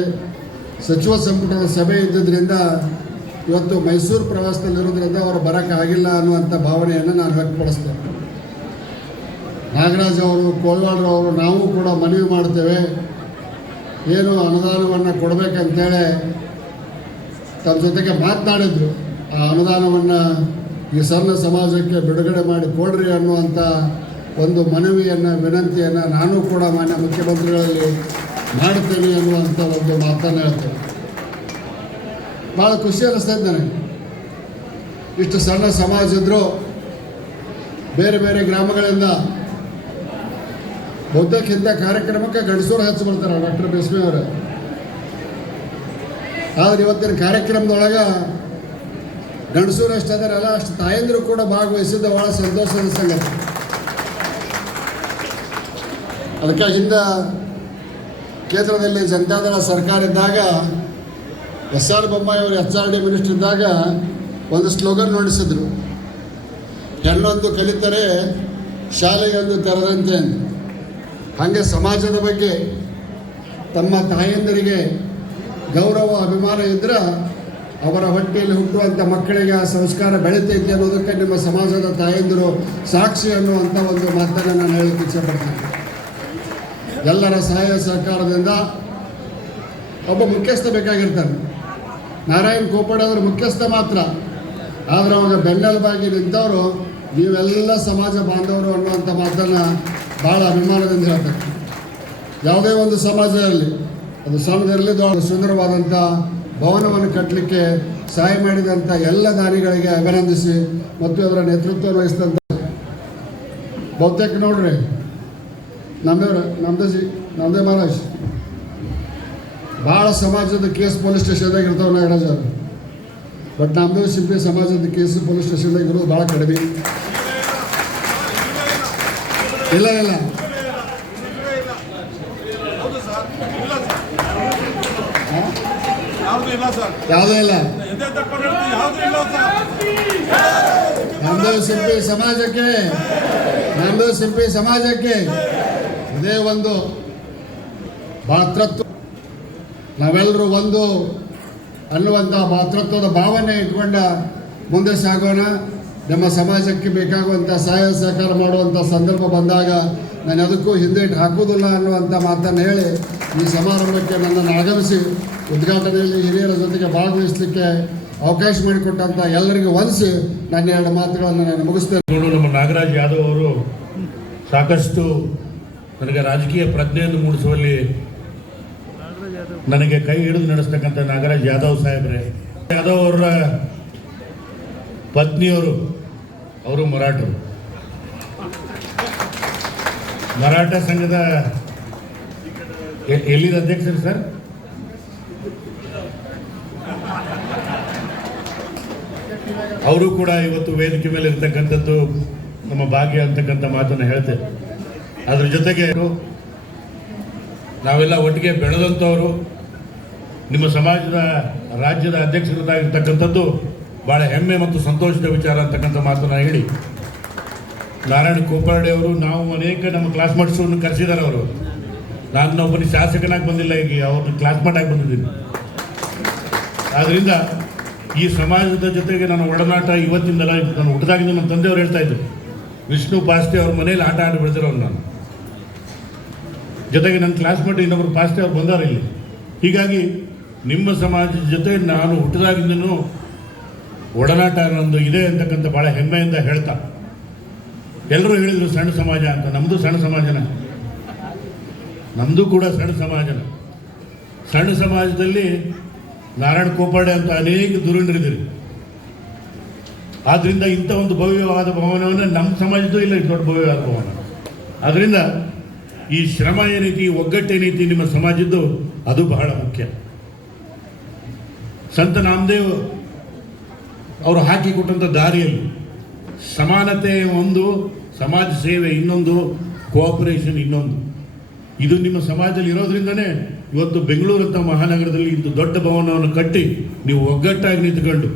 ಸಚಿವ ಸಂಪುಟದ ಸಭೆ ಇದ್ದಿದ್ದರಿಂದ ಇವತ್ತು ಮೈಸೂರು ಪ್ರವಾಸದಲ್ಲಿರೋದ್ರಿಂದ ಅವರು ಬರೋಕ್ಕಾಗಿಲ್ಲ ಅನ್ನುವಂಥ ಭಾವನೆಯನ್ನು ನಾನು ವ್ಯಕ್ತಪಡಿಸ್ತೇನೆ. ನಾಗರಾಜ್ ಅವರು, ಕೋಳ್ವಾಡ್ರವರು, ನಾವು ಕೂಡ ಮನವಿ ಮಾಡ್ತೇವೆ, ಏನು ಅನುದಾನವನ್ನು ಕೊಡಬೇಕಂತೇಳಿ ತಮ್ಮ ಜೊತೆಗೆ ಮಾತನಾಡಿದ್ರು. ಆ ಅನುದಾನವನ್ನು ಈ ಸಣ್ಣ ಸಮಾಜಕ್ಕೆ ಬಿಡುಗಡೆ ಮಾಡಿ ಕೊಡ್ರಿ ಅನ್ನುವಂಥ ಒಂದು ಮನವಿಯನ್ನು, ವಿನಂತಿಯನ್ನು ನಾನು ಕೂಡ ಮಾನ್ಯ ಮುಖ್ಯಮಂತ್ರಿಗಳಲ್ಲಿ ಮಾಡ್ತೇನೆ ಅನ್ನುವಂಥ ಒಂದು ಮಾತನ್ನು ಹೇಳ್ತೇನೆ. ಭಾಳ ಖುಷಿ ಅನ್ನಿಸ್ತೈತೆ ನನಗೆ. ಇಷ್ಟು ಸಣ್ಣ ಸಮಾಜ ಇದ್ದರೂ ಬೇರೆ ಬೇರೆ ಗ್ರಾಮಗಳಿಂದ ಬಹುತೇಕ ಕಾರ್ಯಕ್ರಮಕ್ಕೆ ಗಂಡಸೂರು ಹಚ್ಚಿ ಬರ್ತಾರೆ ಡಾಕ್ಟರ್ ಬೇಸ್ಮಿ ಅವರು. ಆದರೆ ಇವತ್ತಿನ ಕಾರ್ಯಕ್ರಮದೊಳಗೆ ಗಂಡಸೂರು ಎಷ್ಟು ಅದರಲ್ಲ ಅಷ್ಟು ತಾಯಂದಿರು ಕೂಡ ಭಾಗವಹಿಸಿದ್ದ ಭಾಳ ಸಂತೋಷದ ಸಂಗತಿ. ಅದಕ್ಕೆ ಹಿಂದೆ ಕೇಂದ್ರದಲ್ಲಿ ಜನತಾದಳ ಸರ್ಕಾರ ಇದ್ದಾಗ SR ಬೊಮ್ಮಾಯಿ ಅವರು HRD ಮಿನಿಸ್ಟರ್ ಇದ್ದಾಗ ಒಂದು ಸ್ಲೋಗನ್ ನೋಡಿಸಿದ್ರು, ಹೆಣ್ಣೊಂದು ಕಲಿತರೆ ಶಾಲೆಯೊಂದು ತೆರೆದಂತೆ ಅಂತ. ಹಾಗೆ ಸಮಾಜದ ಬಗ್ಗೆ ತಮ್ಮ ತಾಯಂದಿರಿಗೆ ಗೌರವ, ಅಭಿಮಾನ ಇದ್ದರೆ ಅವರ ಹೊಟ್ಟೆಯಲ್ಲಿ ಹುಟ್ಟುವಂಥ ಮಕ್ಕಳಿಗೆ ಆ ಸಂಸ್ಕಾರ ಬೆಳೀತೈತೆ ಅನ್ನೋದಕ್ಕೆ ನಿಮ್ಮ ಸಮಾಜದ ತಾಯಂದಿರು ಸಾಕ್ಷಿ ಅನ್ನುವಂಥ ಒಂದು ಮಾತನ್ನು ನಾನು ಹೇಳಕ್ಕೆ ಇಚ್ಛೆಪಡ್ತೀನಿ. ಎಲ್ಲರ ಸಹಾಯ ಸಹಕಾರದಿಂದ ಒಬ್ಬ ಮುಖ್ಯಸ್ಥ ಬೇಕಾಗಿರ್ತಾನೆ. ನಾರಾಯಣ್ ಕೋಪಡೆ ಅವರು ಮುಖ್ಯಸ್ಥ ಮಾತ್ರ, ಆದರೆ ಅವಾಗ ಬೆನ್ನೆಲುಬಾಗಿ ನಿಂತವರು ನೀವೆಲ್ಲ ಸಮಾಜ ಬಾಂಧವರು ಅನ್ನುವಂಥ ಮಾತನ್ನು ಭಾಳ ಅಭಿಮಾನದಿಂದ ಹೇಳ್ತಾರೆ. ಯಾವುದೇ ಒಂದು ಸಮಾಜ ಇರಲಿ, ಅದು ಸಣ್ಣದಿರಲಿ ದೊಡ್ಡ, ಸುಂದರವಾದಂಥ ಭವನವನ್ನು ಕಟ್ಟಲಿಕ್ಕೆ ಸಹಾಯ ಮಾಡಿದಂಥ ಎಲ್ಲ ದಾನಿಗಳಿಗೆ ಅಭಿನಂದಿಸಿ ಮತ್ತು ಅವರ ನೇತೃತ್ವ ವಹಿಸಿದಂಥ ಬಹುತೇಕ ನೋಡ್ರಿ ನಮ್ಮದೇ ಮಹಾರಾಜ್ ಭಾಳ ಸಮಾಜದ ಕೇಸ್ ಪೊಲೀಸ್ ಸ್ಟೇಷನ್ದಾಗ ಇರ್ತಾವೆ ನಾಗರಾಜ್ ಅವರು. ಬಟ್ ನಮ್ಮದೇ ಶಿಲ್ಪಿ ಸಮಾಜದ ಕೇಸ್ ಪೊಲೀಸ್ ಸ್ಟೇಷನ್ದಾಗ ಇರೋದು ಭಾಳ ಕಡಿಮೆ. ಇಲ್ಲ ಯಾವುದೂ ಇಲ್ಲ. ನಮ್ಮದೇ ಶಿಲ್ಪಿ ಸಮಾಜಕ್ಕೆ ಇದೇ ಒಂದು ಭಾತೃತ್ವ, ನಾವೆಲ್ಲರೂ ಒಂದು ಅನ್ನುವಂಥ ಭಾತೃತ್ವದ ಭಾವನೆ ಇಟ್ಕೊಂಡ ಮುಂದೆ ಸಾಗೋಣ. ನಮ್ಮ ಸಮಾಜಕ್ಕೆ ಬೇಕಾಗುವಂಥ ಸಹಾಯ ಸಹಕಾರ ಮಾಡುವಂಥ ಸಂದರ್ಭ ಬಂದಾಗ ನಾನು ಅದಕ್ಕೂ ಹಿಂದೆ ಹಾಕುವುದಿಲ್ಲ ಅನ್ನುವಂಥ ಮಾತನ್ನು ಹೇಳಿ ಈ ಸಮಾರಂಭಕ್ಕೆ ನನ್ನನ್ನು ಆಗಮಿಸಿ ಉದ್ಘಾಟನೆಯಲ್ಲಿ ಹಿರಿಯರ ಜೊತೆಗೆ ಭಾಗವಹಿಸಲಿಕ್ಕೆ ಅವಕಾಶ ಮಾಡಿಕೊಟ್ಟಂಥ ಎಲ್ಲರಿಗೂ ವಂದಿಸಿ ನನ್ನ 2 ಮಾತುಗಳನ್ನು ನಾನು ಮುಗಿಸ್ತೇನೆ. ನಮ್ಮ ನಾಗರಾಜ್ ಯಾದವ್ ಅವರು ಸಾಕಷ್ಟು ನನಗೆ ರಾಜಕೀಯ ಪ್ರಜ್ಞೆಯನ್ನು ಮೂಡಿಸುವಲ್ಲಿ ನನಗೆ ಕೈ ಹಿಡಿದು ನಡೆಸ್ತಕ್ಕಂಥ ನಾಗರಾಜ್ ಯಾದವ್ ಸಾಹೇಬ್ರೆ. ಯಾದವ್ ಅವರ ಪತ್ನಿಯವರು, ಅವರು ಮರಾಠ ಸಂಘದ ಎಲ್ಲಿದ ಅಧ್ಯಕ್ಷರು ಸರ್? ಅವರು ಕೂಡ ಇವತ್ತು ವೇದಿಕೆ ಮೇಲೆ ಇರ್ತಕ್ಕಂಥದ್ದು ನಮ್ಮ ಭಾಗ್ಯ ಅಂತಕ್ಕಂಥ ಮಾತನ್ನು ಹೇಳ್ತೇವೆ. ಅದ್ರ ಜೊತೆಗೆ ನಾವೆಲ್ಲ ಒಟ್ಟಿಗೆ ಬೆಳೆದಂಥವರು, ನಿಮ್ಮ ಸಮಾಜದ ರಾಜ್ಯದ ಅಧ್ಯಕ್ಷರಾಗಿರ್ತಕ್ಕಂಥದ್ದು ಭಾಳ ಹೆಮ್ಮೆ ಮತ್ತು ಸಂತೋಷದ ವಿಚಾರ ಅಂತಕ್ಕಂಥ ಮಾತನ್ನು ಹೇಳಿ, ನಾರಾಯಣ ಕೋಪಾರ್ಡೆ ಅವರು ನಾವು ಅನೇಕ ನಮ್ಮ ಕ್ಲಾಸ್ಮೇಟ್ಸನ್ನು ಕರೆಸಿದ್ದಾರೆ. ಅವರು ನಾನು ಒಬ್ಬನ ಶಾಸಕನಾಗಿ ಬಂದಿಲ್ಲ, ಈಗ ಅವ್ರನ್ನ ಕ್ಲಾಸ್ಮೇಟ್ ಆಗಿ ಬಂದಿದ್ದೀನಿ. ಆದ್ದರಿಂದ ಈ ಸಮಾಜದ ಜೊತೆಗೆ ನನ್ನ ಒಡನಾಟ ಇವತ್ತಿಂದಲ್ಲ, ನಾನು ಹುಟ್ಟಿದಾಗಿಂದ ನಮ್ಮ ತಂದೆಯವರು ಹೇಳ್ತಾ ಇದ್ರು, ವಿಷ್ಣು ಪಾಸ್ಟೆ ಅವ್ರ ಮನೇಲಿ ಆಟ ಆಡಿ ಬೆಳೆದಿರೋರು ನಾನು. ಜೊತೆಗೆ ನನ್ನ ಕ್ಲಾಸ್ಮೇಟ್ ಇನ್ನೊಬ್ಬರು ಪಾಸ್ಟೆ ಅವ್ರು ಬಂದಾರ ಇಲ್ಲಿ. ಹೀಗಾಗಿ ನಿಮ್ಮ ಸಮಾಜದ ಜೊತೆ ನಾನು ಹುಟ್ಟಿದಾಗಿಂದನೂ ಒಡನಾಟ ನಂದು ಇದೆ ಅಂತಕ್ಕಂಥ ಭಾಳ ಹೆಮ್ಮೆಯಿಂದ ಹೇಳ್ತಾ, ಎಲ್ಲರೂ ಹೇಳಿದರು ಸಣ್ಣ ಸಮಾಜ ಅಂತ. ನಮ್ಮದು ಸಣ್ಣ ಸಮಾಜನ, ನಮ್ಮದು ಕೂಡ ಸಣ್ಣ ಸಮಾಜನ. ಸಣ್ಣ ಸಮಾಜದಲ್ಲಿ ನಾರಾಯಣ ಕೋಪಾಡೆ ಅಂತ ಅನೇಕ ಧುರೀಣರಿದ್ದೀರಿ. ಆದ್ದರಿಂದ ಇಂಥ ಒಂದು ಭವ್ಯವಾದ ಭವನವನ್ನು ನಮ್ಮ ಸಮಾಜದ್ದು ಇಲ್ಲ, ಇದು ದೊಡ್ಡ ಭವ್ಯವಾದ ಭವನ. ಆದ್ದರಿಂದ ಈ ಶ್ರಮ ಏನೈತಿ, ಒಗ್ಗಟ್ಟೇನೈತಿ ನಿಮ್ಮ ಸಮಾಜದ್ದು, ಅದು ಬಹಳ ಮುಖ್ಯ. ಸಂತ ನಾಮದೇವ್ ಅವರು ಹಾಕಿಕೊಟ್ಟಂಥ ದಾರಿಯಲ್ಲಿ ಸಮಾನತೆ ಒಂದು, ಸಮಾಜ ಸೇವೆ ಇನ್ನೊಂದು, ಕೋಆಪರೇಷನ್ ಇನ್ನೊಂದು. ಇದು ನಿಮ್ಮ ಸಮಾಜದಲ್ಲಿ ಇರೋದ್ರಿಂದನೇ ಇವತ್ತು ಬೆಂಗಳೂರು ಅಂತ ಮಹಾನಗರದಲ್ಲಿ ಇಂದು ದೊಡ್ಡ ಭವನವನ್ನು ಕಟ್ಟಿ ನೀವು ಒಗ್ಗಟ್ಟಾಗಿ ನಿಂತ್ಕೊಂಡು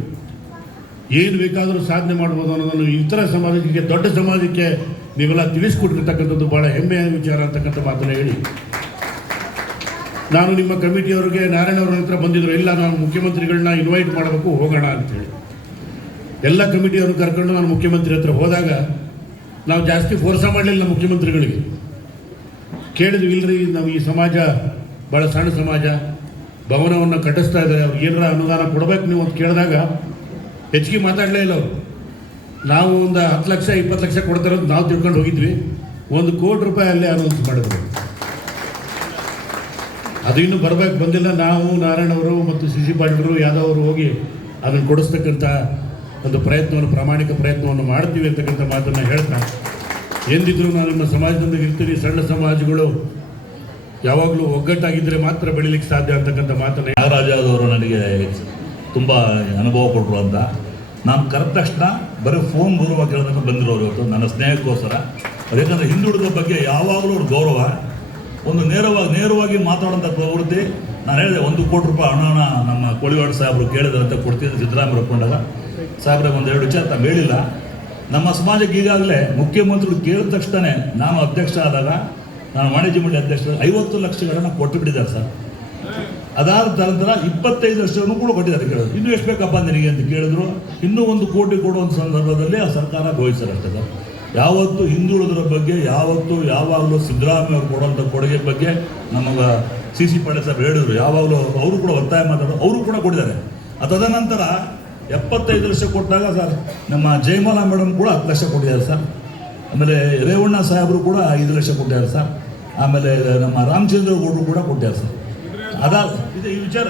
ಏನು ಬೇಕಾದರೂ ಸಾಧನೆ ಮಾಡ್ಬೋದು ಅನ್ನೋದನ್ನು ಇತರ ಸಮಾಜಕ್ಕೆ, ದೊಡ್ಡ ಸಮಾಜಕ್ಕೆ ನೀವೆಲ್ಲ ತಿಳಿಸ್ಕೊಟ್ಟಿರ್ತಕ್ಕಂಥದ್ದು ಭಾಳ ಹೆಮ್ಮೆಯ ವಿಚಾರ ಅಂತಕ್ಕಂಥ ಮಾತನ್ನು ಹೇಳಿ, ನಾನು ನಿಮ್ಮ ಕಮಿಟಿಯವರಿಗೆ ನಾರಾಯಣವ್ರ ಹತ್ರ ಬಂದಿದ್ರು, ಇಲ್ಲ ನಾನು ಮುಖ್ಯಮಂತ್ರಿಗಳನ್ನ ಇನ್ವೈಟ್ ಮಾಡಬೇಕು, ಹೋಗೋಣ ಅಂತೇಳಿ ಎಲ್ಲ ಕಮಿಟಿಯವರು ಕರ್ಕೊಂಡು ನಾನು ಮುಖ್ಯಮಂತ್ರಿ ಹತ್ರ ಹೋದಾಗ ನಾವು ಜಾಸ್ತಿ ಫೋರ್ಸ ಮಾಡಲಿಲ್ಲ. ಮುಖ್ಯಮಂತ್ರಿಗಳಿಗೆ ಕೇಳಿದ್ವಿ, ಇಲ್ಲರಿ ನಾವು ಈ ಸಮಾಜ ಭಾಳ ಸಣ್ಣ ಸಮಾಜ, ಭವನವನ್ನು ಕಟ್ಟಿಸ್ತಾ ಇದ್ದಾರೆ, ಅವ್ರಿಗೆ ಏನಾರ ಅನುದಾನ ಕೊಡಬೇಕು ನೀವು ಅಂತ ಕೇಳಿದಾಗ ಹೆಚ್ಚಿಗೆ ಮಾತಾಡಲೇ ಇಲ್ಲ ಅವರು. ನಾವು ಒಂದು 10 ಲಕ್ಷ 20 ಲಕ್ಷ ಕೊಡ್ತಾರಂತ ನಾವು ತಿಳ್ಕೊಂಡು ಹೋಗಿದ್ವಿ. 1 ಕೋಟಿ ರೂಪಾಯಿ ಅಲ್ಲೇ ಅನೌನ್ಸ್ ಮಾಡಿದ್ರು. ಅದು ಇನ್ನೂ ಬರಬೇಕು, ಬಂದಿಲ್ಲ. ನಾವು ನಾರಾಯಣವರು ಮತ್ತು ಸಿ ಪಾಟೀಲರು ಯಾದವ್ ಅವರು ಹೋಗಿ ಅದನ್ನು ಕೊಡಿಸ್ತಕ್ಕಂಥ ಒಂದು ಪ್ರಯತ್ನವನ್ನು, ಪ್ರಾಮಾಣಿಕ ಪ್ರಯತ್ನವನ್ನು ಮಾಡ್ತೀವಿ ಅಂತಕ್ಕಂಥ ಮಾತನ್ನು ಹೇಳ್ತಾ, ಎಂದಿದ್ರು ನಾನು ನಿಮ್ಮ ಸಮಾಜದೊಂದಿಗೆ ಇರ್ತೀನಿ. ಸಣ್ಣ ಸಮಾಜಗಳು ಯಾವಾಗಲೂ ಒಗ್ಗಟ್ಟಾಗಿದ್ದರೆ ಮಾತ್ರ ಬೆಳಿಲಿಕ್ಕೆ ಸಾಧ್ಯ ಅಂತಕ್ಕಂಥ ಮಾತನ್ನು ನಾಗರಾಜವರು ನನಗೆ ತುಂಬ ಅನುಭವ ಕೊಟ್ಟರು ಅಂತ. ನಾನು ಕರೆದ ತಕ್ಷಣ ಬರೀ ಫೋನ್ ಮೂಲಕ ಕೇಳೋದಕ್ಕೆ ಬಂದಿರೋರು ಇವತ್ತು ನನ್ನ ಸ್ನೇಹಕ್ಕೋಸ್ಕರ. ಯಾಕಂದರೆ ಹಿಂದುಳಿದ ಬಗ್ಗೆ ಯಾವಾಗಲೂ ಅವ್ರ ಗೌರವ, ಒಂದು ನೇರವಾಗಿ ಮಾತಾಡೋಂಥ ಪ್ರವೃತ್ತಿ. ನಾನು ಹೇಳಿದೆ 1 ಕೋಟಿ ರೂಪಾಯಿ ಹಣನ ನಮ್ಮ ಕೋಳಿವಾಡ ಸಾಹೇಬರು ಕೇಳಿದ್ರಂತೆ ಕೊಡ್ತಿದ್ದೆ ಸಿದ್ದರಾಮಯ್ಯ ಒಪ್ಕೊಂಡಾಗ. ಸಾಹೇಬ್ರೆ 1-2 ವಿಚಾರ ತಾವು ಹೇಳಿಲ್ಲ. ನಮ್ಮ ಸಮಾಜಕ್ಕೆ ಈಗಾಗಲೇ ಮುಖ್ಯಮಂತ್ರಿಗಳು ಕೇಳಿದ ತಕ್ಷಣ ನಾನು ಅಧ್ಯಕ್ಷ ಆದಾಗ, ನಾನು ವಾಣಿಜ್ಯ ಮಂಡಳಿ ಅಧ್ಯಕ್ಷ 50 ಲಕ್ಷಗಳನ್ನು ಕೊಟ್ಟು ಬಿಟ್ಟಿದ್ದಾರೆ ಸರ್. ಅದಾದ ನಂತರ 25 ಲಕ್ಷವನ್ನು ಕೂಡ ಕೊಟ್ಟಿದ್ದಾರೆ. ಕೇಳಿದ್ರು, ಇನ್ನೂ ಎಷ್ಟು ಬೇಕಪ್ಪ ನಿನಗೆ ಅಂತ ಕೇಳಿದ್ರು. ಇನ್ನೂ 1 ಕೋಟಿ ಕೊಡುವಂಥ ಸಂದರ್ಭದಲ್ಲಿ ಆ ಸರ್ಕಾರ ಘೋಷಿಸ್ತಾರೆ ಅಷ್ಟೇ ಸರ್. ಯಾವತ್ತು ಹಿಂದುಳಿದರ ಬಗ್ಗೆ ಯಾವಾಗಲೂ ಸಿದ್ದರಾಮಯ್ಯ ಅವರು ಕೊಡುವಂಥ ಕೊಡುಗೆ ಬಗ್ಗೆ ನಮಗೆ ಸಿ ಪಾಟೀಲ್ ಸಾಹೇಬ್ ಹೇಳಿದ್ರು. ಯಾವಾಗಲೂ ಅವರು ಕೂಡ ಒತ್ತಾಯ ಮಾತಾಡೋರು, ಅವರು ಕೂಡ ಕೊಟ್ಟಿದ್ದಾರೆ. ತದನಂತರ 75 ಲಕ್ಷ ಕೊಟ್ಟಾಗ ಸರ್ ನಮ್ಮ ಜಯಮಾಲಾ ಮೇಡಮ್ ಕೂಡ 10 ಲಕ್ಷ ಕೊಟ್ಟಿದ್ದಾರೆ ಸರ್. ಆಮೇಲೆ ರೇವಣ್ಣ ಸಾಹೇಬರು ಕೂಡ 5 ಲಕ್ಷ ಕೊಟ್ಟಿದ್ದಾರೆ ಸರ್. ಆಮೇಲೆ ನಮ್ಮ ರಾಮಚಂದ್ರ ಗೌಡರು ಕೂಡ ಕೊಟ್ಟಿದ್ದಾರೆ ಸರ್. ಇದು ಈ ವಿಚಾರ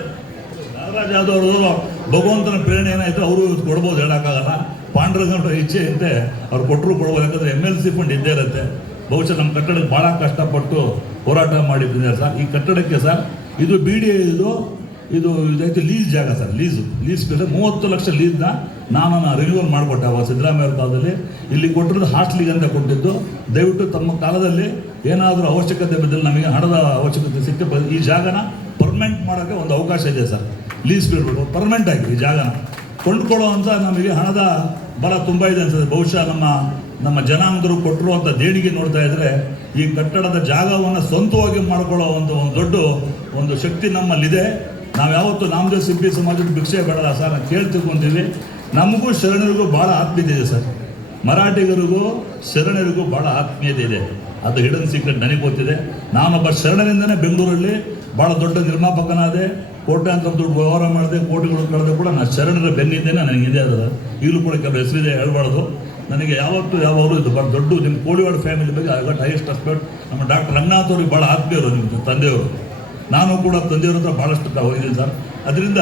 ನಾಗರಾಜ್ ಯಾದವ್ ಅವರು ಭಗವಂತನ ಪ್ರೇರಣೆ ಏನಾಯಿತು ಅವರು ಕೊಡ್ಬೋದು, ಹೇಳೋಕ್ಕಾಗಲ್ಲ. ಪಾಂಡುರಂಗರ ಇಚ್ಛೆ ಇರುತ್ತೆ, ಅವ್ರು ಕೊಟ್ಟರು ಕೊಡ್ಬೋದು. ಯಾಕಂದರೆ MLC ಫಂಡ್ ಇದ್ದೇ ಇರುತ್ತೆ. ಬಹುಶಃ ನಮ್ಮ ಕಟ್ಟಡಕ್ಕೆ ಭಾಳ ಕಷ್ಟಪಟ್ಟು ಹೋರಾಟ ಮಾಡಿದ್ದಾರೆ ಸರ್. ಈ ಕಟ್ಟಡಕ್ಕೆ ಸರ್ ಇದು BDA ಇದೈತೆ ಲೀಸ್ ಜಾಗ ಸರ್. ಲೀಸ್ ಬೇರೆ 30 ಲಕ್ಷ ಲೀಸ್ನ ನಾನು ರಿನ್ಯೂವಲ್ ಮಾಡಿಕೊಟ್ಟೆ ಅವಾಗ ಸಿದ್ದರಾಮಯ್ಯ ಅವ್ರ ಕಾಲದಲ್ಲಿ. ಇಲ್ಲಿ ಕೊಟ್ಟಿರೋದು ಹಾಸ್ಟ್ಲಿಗೆ ಅಂತ ಕೊಟ್ಟಿದ್ದು. ದಯವಿಟ್ಟು ತಮ್ಮ ಕಾಲದಲ್ಲಿ ಏನಾದರೂ ಅವಶ್ಯಕತೆ ಬಿದ್ದಲ್ಲಿ, ನಮಗೆ ಹಣದ ಅವಶ್ಯಕತೆ ಸಿಕ್ಕ ಈ ಜಾಗನ ಪರ್ಮನೆಂಟ್ ಮಾಡೋಕ್ಕೆ ಒಂದು ಅವಕಾಶ ಇದೆ ಸರ್. ಲೀಸ್ ಬಿಡಬೇಕು, ಪರ್ಮನೆಂಟ್ ಆಗಿ ಈ ಜಾಗನ ಕೊಂಡ್ಕೊಳ್ಳೋ ಅಂತ ನಮಗೆ ಹಣದ ಬಲ ತುಂಬ ಇದೆ ಅನ್ಸುತ್ತೆ. ಬಹುಶಃ ನಮ್ಮ ಜನಾಂಗರು ಕೊಟ್ಟಿರುವಂಥ ದೇಣಿಗೆ ನೋಡ್ತಾ ಇದ್ದರೆ ಈ ಕಟ್ಟಡದ ಜಾಗವನ್ನು ಸ್ವಂತವಾಗಿ ಮಾಡಿಕೊಳ್ಳೋ ಒಂದು ದೊಡ್ಡ ಒಂದು ಶಕ್ತಿ ನಮ್ಮಲ್ಲಿದೆ. ನಾವು ಯಾವತ್ತೂ ನಾಮದೇವ್ ಸಿಂಪಿ ಸಮಾಜದ ಭಿಕ್ಷೆ ಬೇಡಲ್ಲ ಸರ್, ನಾವು ಕೇಳಿ ತಿಳ್ಕೊಂತೀವಿ. ನಮಗೂ ಶರಣರಿಗೂ ಭಾಳ ಆತ್ಮೀಯತೆ ಇದೆ ಸರ್. ಮರಾಠಿಗರಿಗೂ ಶರಣರಿಗೂ ಭಾಳ ಆತ್ಮೀಯತೆ ಇದೆ. ಅದು ಹಿಡನ್ ಸೀಕ್ರೆಟ್ ನನಗೆ ಗೊತ್ತಿದೆ. ನಾನೊಬ್ಬ ಶರಣರಿಂದನೇ ಬೆಂಗಳೂರಲ್ಲಿ ಭಾಳ ದೊಡ್ಡ ನಿರ್ಮಾಪಕನಾದೆ, ಕೋಟ್ಯಾಂತರ ದುಡ್ಡು ವ್ಯವಹಾರ ಮಾಡಿದೆ, ಕೋಟಿಗಳು ಕಳೆದ ಕೂಡ ನಾನು ಶರಣರ ಬೆನ್ನಿದ್ದೇನೆ. ನನಗಿದೆ ಅದು ಈಗಲೂ ಕೂಡ ಕೆಲವು ಹೆಸರಿದೆ, ಹೇಳ್ಬಾರ್ದು. ನನಗೆ ಯಾವಾಗಲೂ ಇದು ಭಾಳ ದೊಡ್ಡ ನಿಮ್ಮ ಕೋಳಿವಾಡ ಫ್ಯಾಮಿಲಿ ಬಗ್ಗೆ ಐ ಗಾಟ್ ಹೈಯೆಸ್ಟ್ ರೆಸ್ಪೆಕ್ಟ್. ನಮ್ಮ ಡಾಕ್ಟರ್ ರಂಗನಾಥ್ ಅವ್ರಿಗೆ ಭಾಳ ಆತ್ಮೀಯರು, ನಿಮ್ಮ ತಂದೆಯವರು. ನಾನು ಕೂಡ ತಂದೆಯವ್ರ ಹತ್ರ ಭಾಳಷ್ಟು ಹೋಗಿದ್ದೀನಿ ಸರ್. ಅದರಿಂದ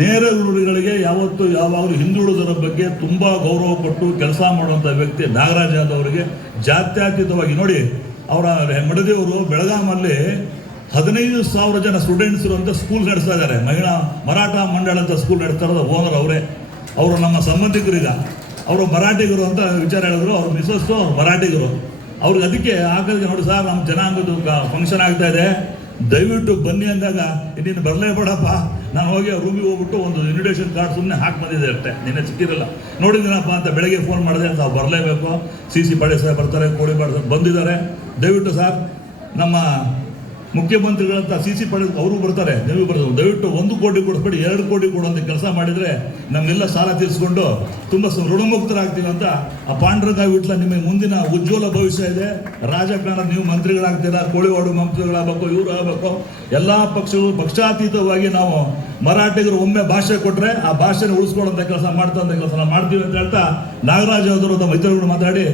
ನೇರ ನುಡಿಗಳಿಗೆ ಯಾವಾಗಲೂ ಹಿಂದುಳಿದರ ಬಗ್ಗೆ ತುಂಬ ಗೌರವ ಕೊಟ್ಟು ಕೆಲಸ ಮಾಡುವಂಥ ವ್ಯಕ್ತಿ ನಾಗರಾಜ್ ಯಾದವ್ ಅವರಿಗೆ. ಜಾತ್ಯತೀತವಾಗಿ ನೋಡಿ, ಅವರ ಮಡದಿಯವರು ಬೆಳಗಾಮಲ್ಲಿ 15,000 ಜನ ಸ್ಟೂಡೆಂಟ್ಸ್ ಇರುವಂಥ ಸ್ಕೂಲ್ ನಡೆಸ್ತಾ ಇದ್ದಾರೆ. ಮರಾಠ ಮಂಡಳ ಅಂತ ಸ್ಕೂಲ್ ನಡೆಸ್ತಾ ಇರೋದು ಓನರ್ ಅವರೇ. ಅವರು ನಮ್ಮ ಸಂಬಂಧಿಕರೀಗ, ಅವರು ಮರಾಠಿಗರು ಅಂತ ವಿಚಾರ ಹೇಳಿದ್ರು. ಅವ್ರ ಮಿಸಸ್ಸು ಅವ್ರು ಮರಾಠಿಗರು. ಅವ್ರಿಗೆ ಅದಕ್ಕೆ ಆಕಳಿಗೆ ನೋಡಿ ಸರ್ ನಮ್ಮ ಜನಾಂಗದ್ದು ಫಂಕ್ಷನ್ ಆಗ್ತಾ ಇದೆ, ದಯವಿಟ್ಟು ಬನ್ನಿ ಅಂದಾಗ ನೀನು ಬರಲೇಬೇಡಪ್ಪ, ನಾನು ಹೋಗಿ ರೂಮಿಗೆ ಹೋಗ್ಬಿಟ್ಟು ಒಂದು ಇನ್ವಿಟೇಷನ್ ಕಾರ್ಡ್ ಸುಮ್ಮನೆ ಹಾಕಿ ಬಂದಿದ್ದೆ ಅಷ್ಟೇ, ನಿನ್ನೆ ಸಿಕ್ಕಿರಲ್ಲ. ನೋಡಿದ್ದೀನಪ್ಪ ಅಂತ ಬೆಳಗ್ಗೆ ಫೋನ್ ಮಾಡಿದೆ, ನಾವು ಬರಲೇಬೇಕು, CC ಪಾಟೀಲ್ ಸಾಹೇಬ್ ಬರ್ತಾರೆ, ಕೋಳಿಬಾಡ್ ಸಾಹೇಬ್ ಬಂದಿದ್ದಾರೆ, ದಯವಿಟ್ಟು ಸರ್ ನಮ್ಮ ಮುಖ್ಯಮಂತ್ರಿಗಳಂತ CC ಪಾಟೀಲ್ ಅವರು ಬರ್ತಾರೆ, ನೀವು ಬರ್ತಾರೆ, ದಯವಿಟ್ಟು 1 ಕೋಟಿ ಕೊಡಿಸ್ಬೇಡಿ 2 ಕೋಟಿ ಕೊಡುವಂಥ ಕೆಲಸ ಮಾಡಿದರೆ ನಮಗೆಲ್ಲ ಸಾಲ ತೀರಿಸ್ಕೊಂಡು ತುಂಬ ಋಣಮುಕ್ತರಾಗ್ತೀವಿ ಅಂತ ಆ ಪಾಂಡುರಂಗ ವಿಟ್ಲ ನಿಮಗೆ ಮುಂದಿನ ಉಜ್ವಲ ಭವಿಷ್ಯ ಇದೆ. ರಾಜಕಾರಣ ನೀವು ಮಂತ್ರಿಗಳಾಗ್ತೀರಾ, ಕೋಳಿವಾಡು ಮಂತ್ರಿಗಳಾಗಬೇಕು, ಇವರು ಆಗಬೇಕು, ಎಲ್ಲ ಪಕ್ಷಗಳು ಪಕ್ಷಾತೀತವಾಗಿ ನಾವು ಮರಾಠಿಗರು ಒಮ್ಮೆ ಭಾಷೆ ಕೊಟ್ಟರೆ ಆ ಭಾಷೆನ ಉಳಿಸ್ಕೊಳ್ಳೋಂಥ ಕೆಲಸ ಮಾಡ್ತಂಥ ಕೆಲಸ ಮಾಡ್ತೀವಿ ಅಂತ ಹೇಳ್ತಾ ನಾಗರಾಜ್ ಅವರು ತಮ್ಮ ಮಿತ್ರಗಳು ಮಾತಾಡಿ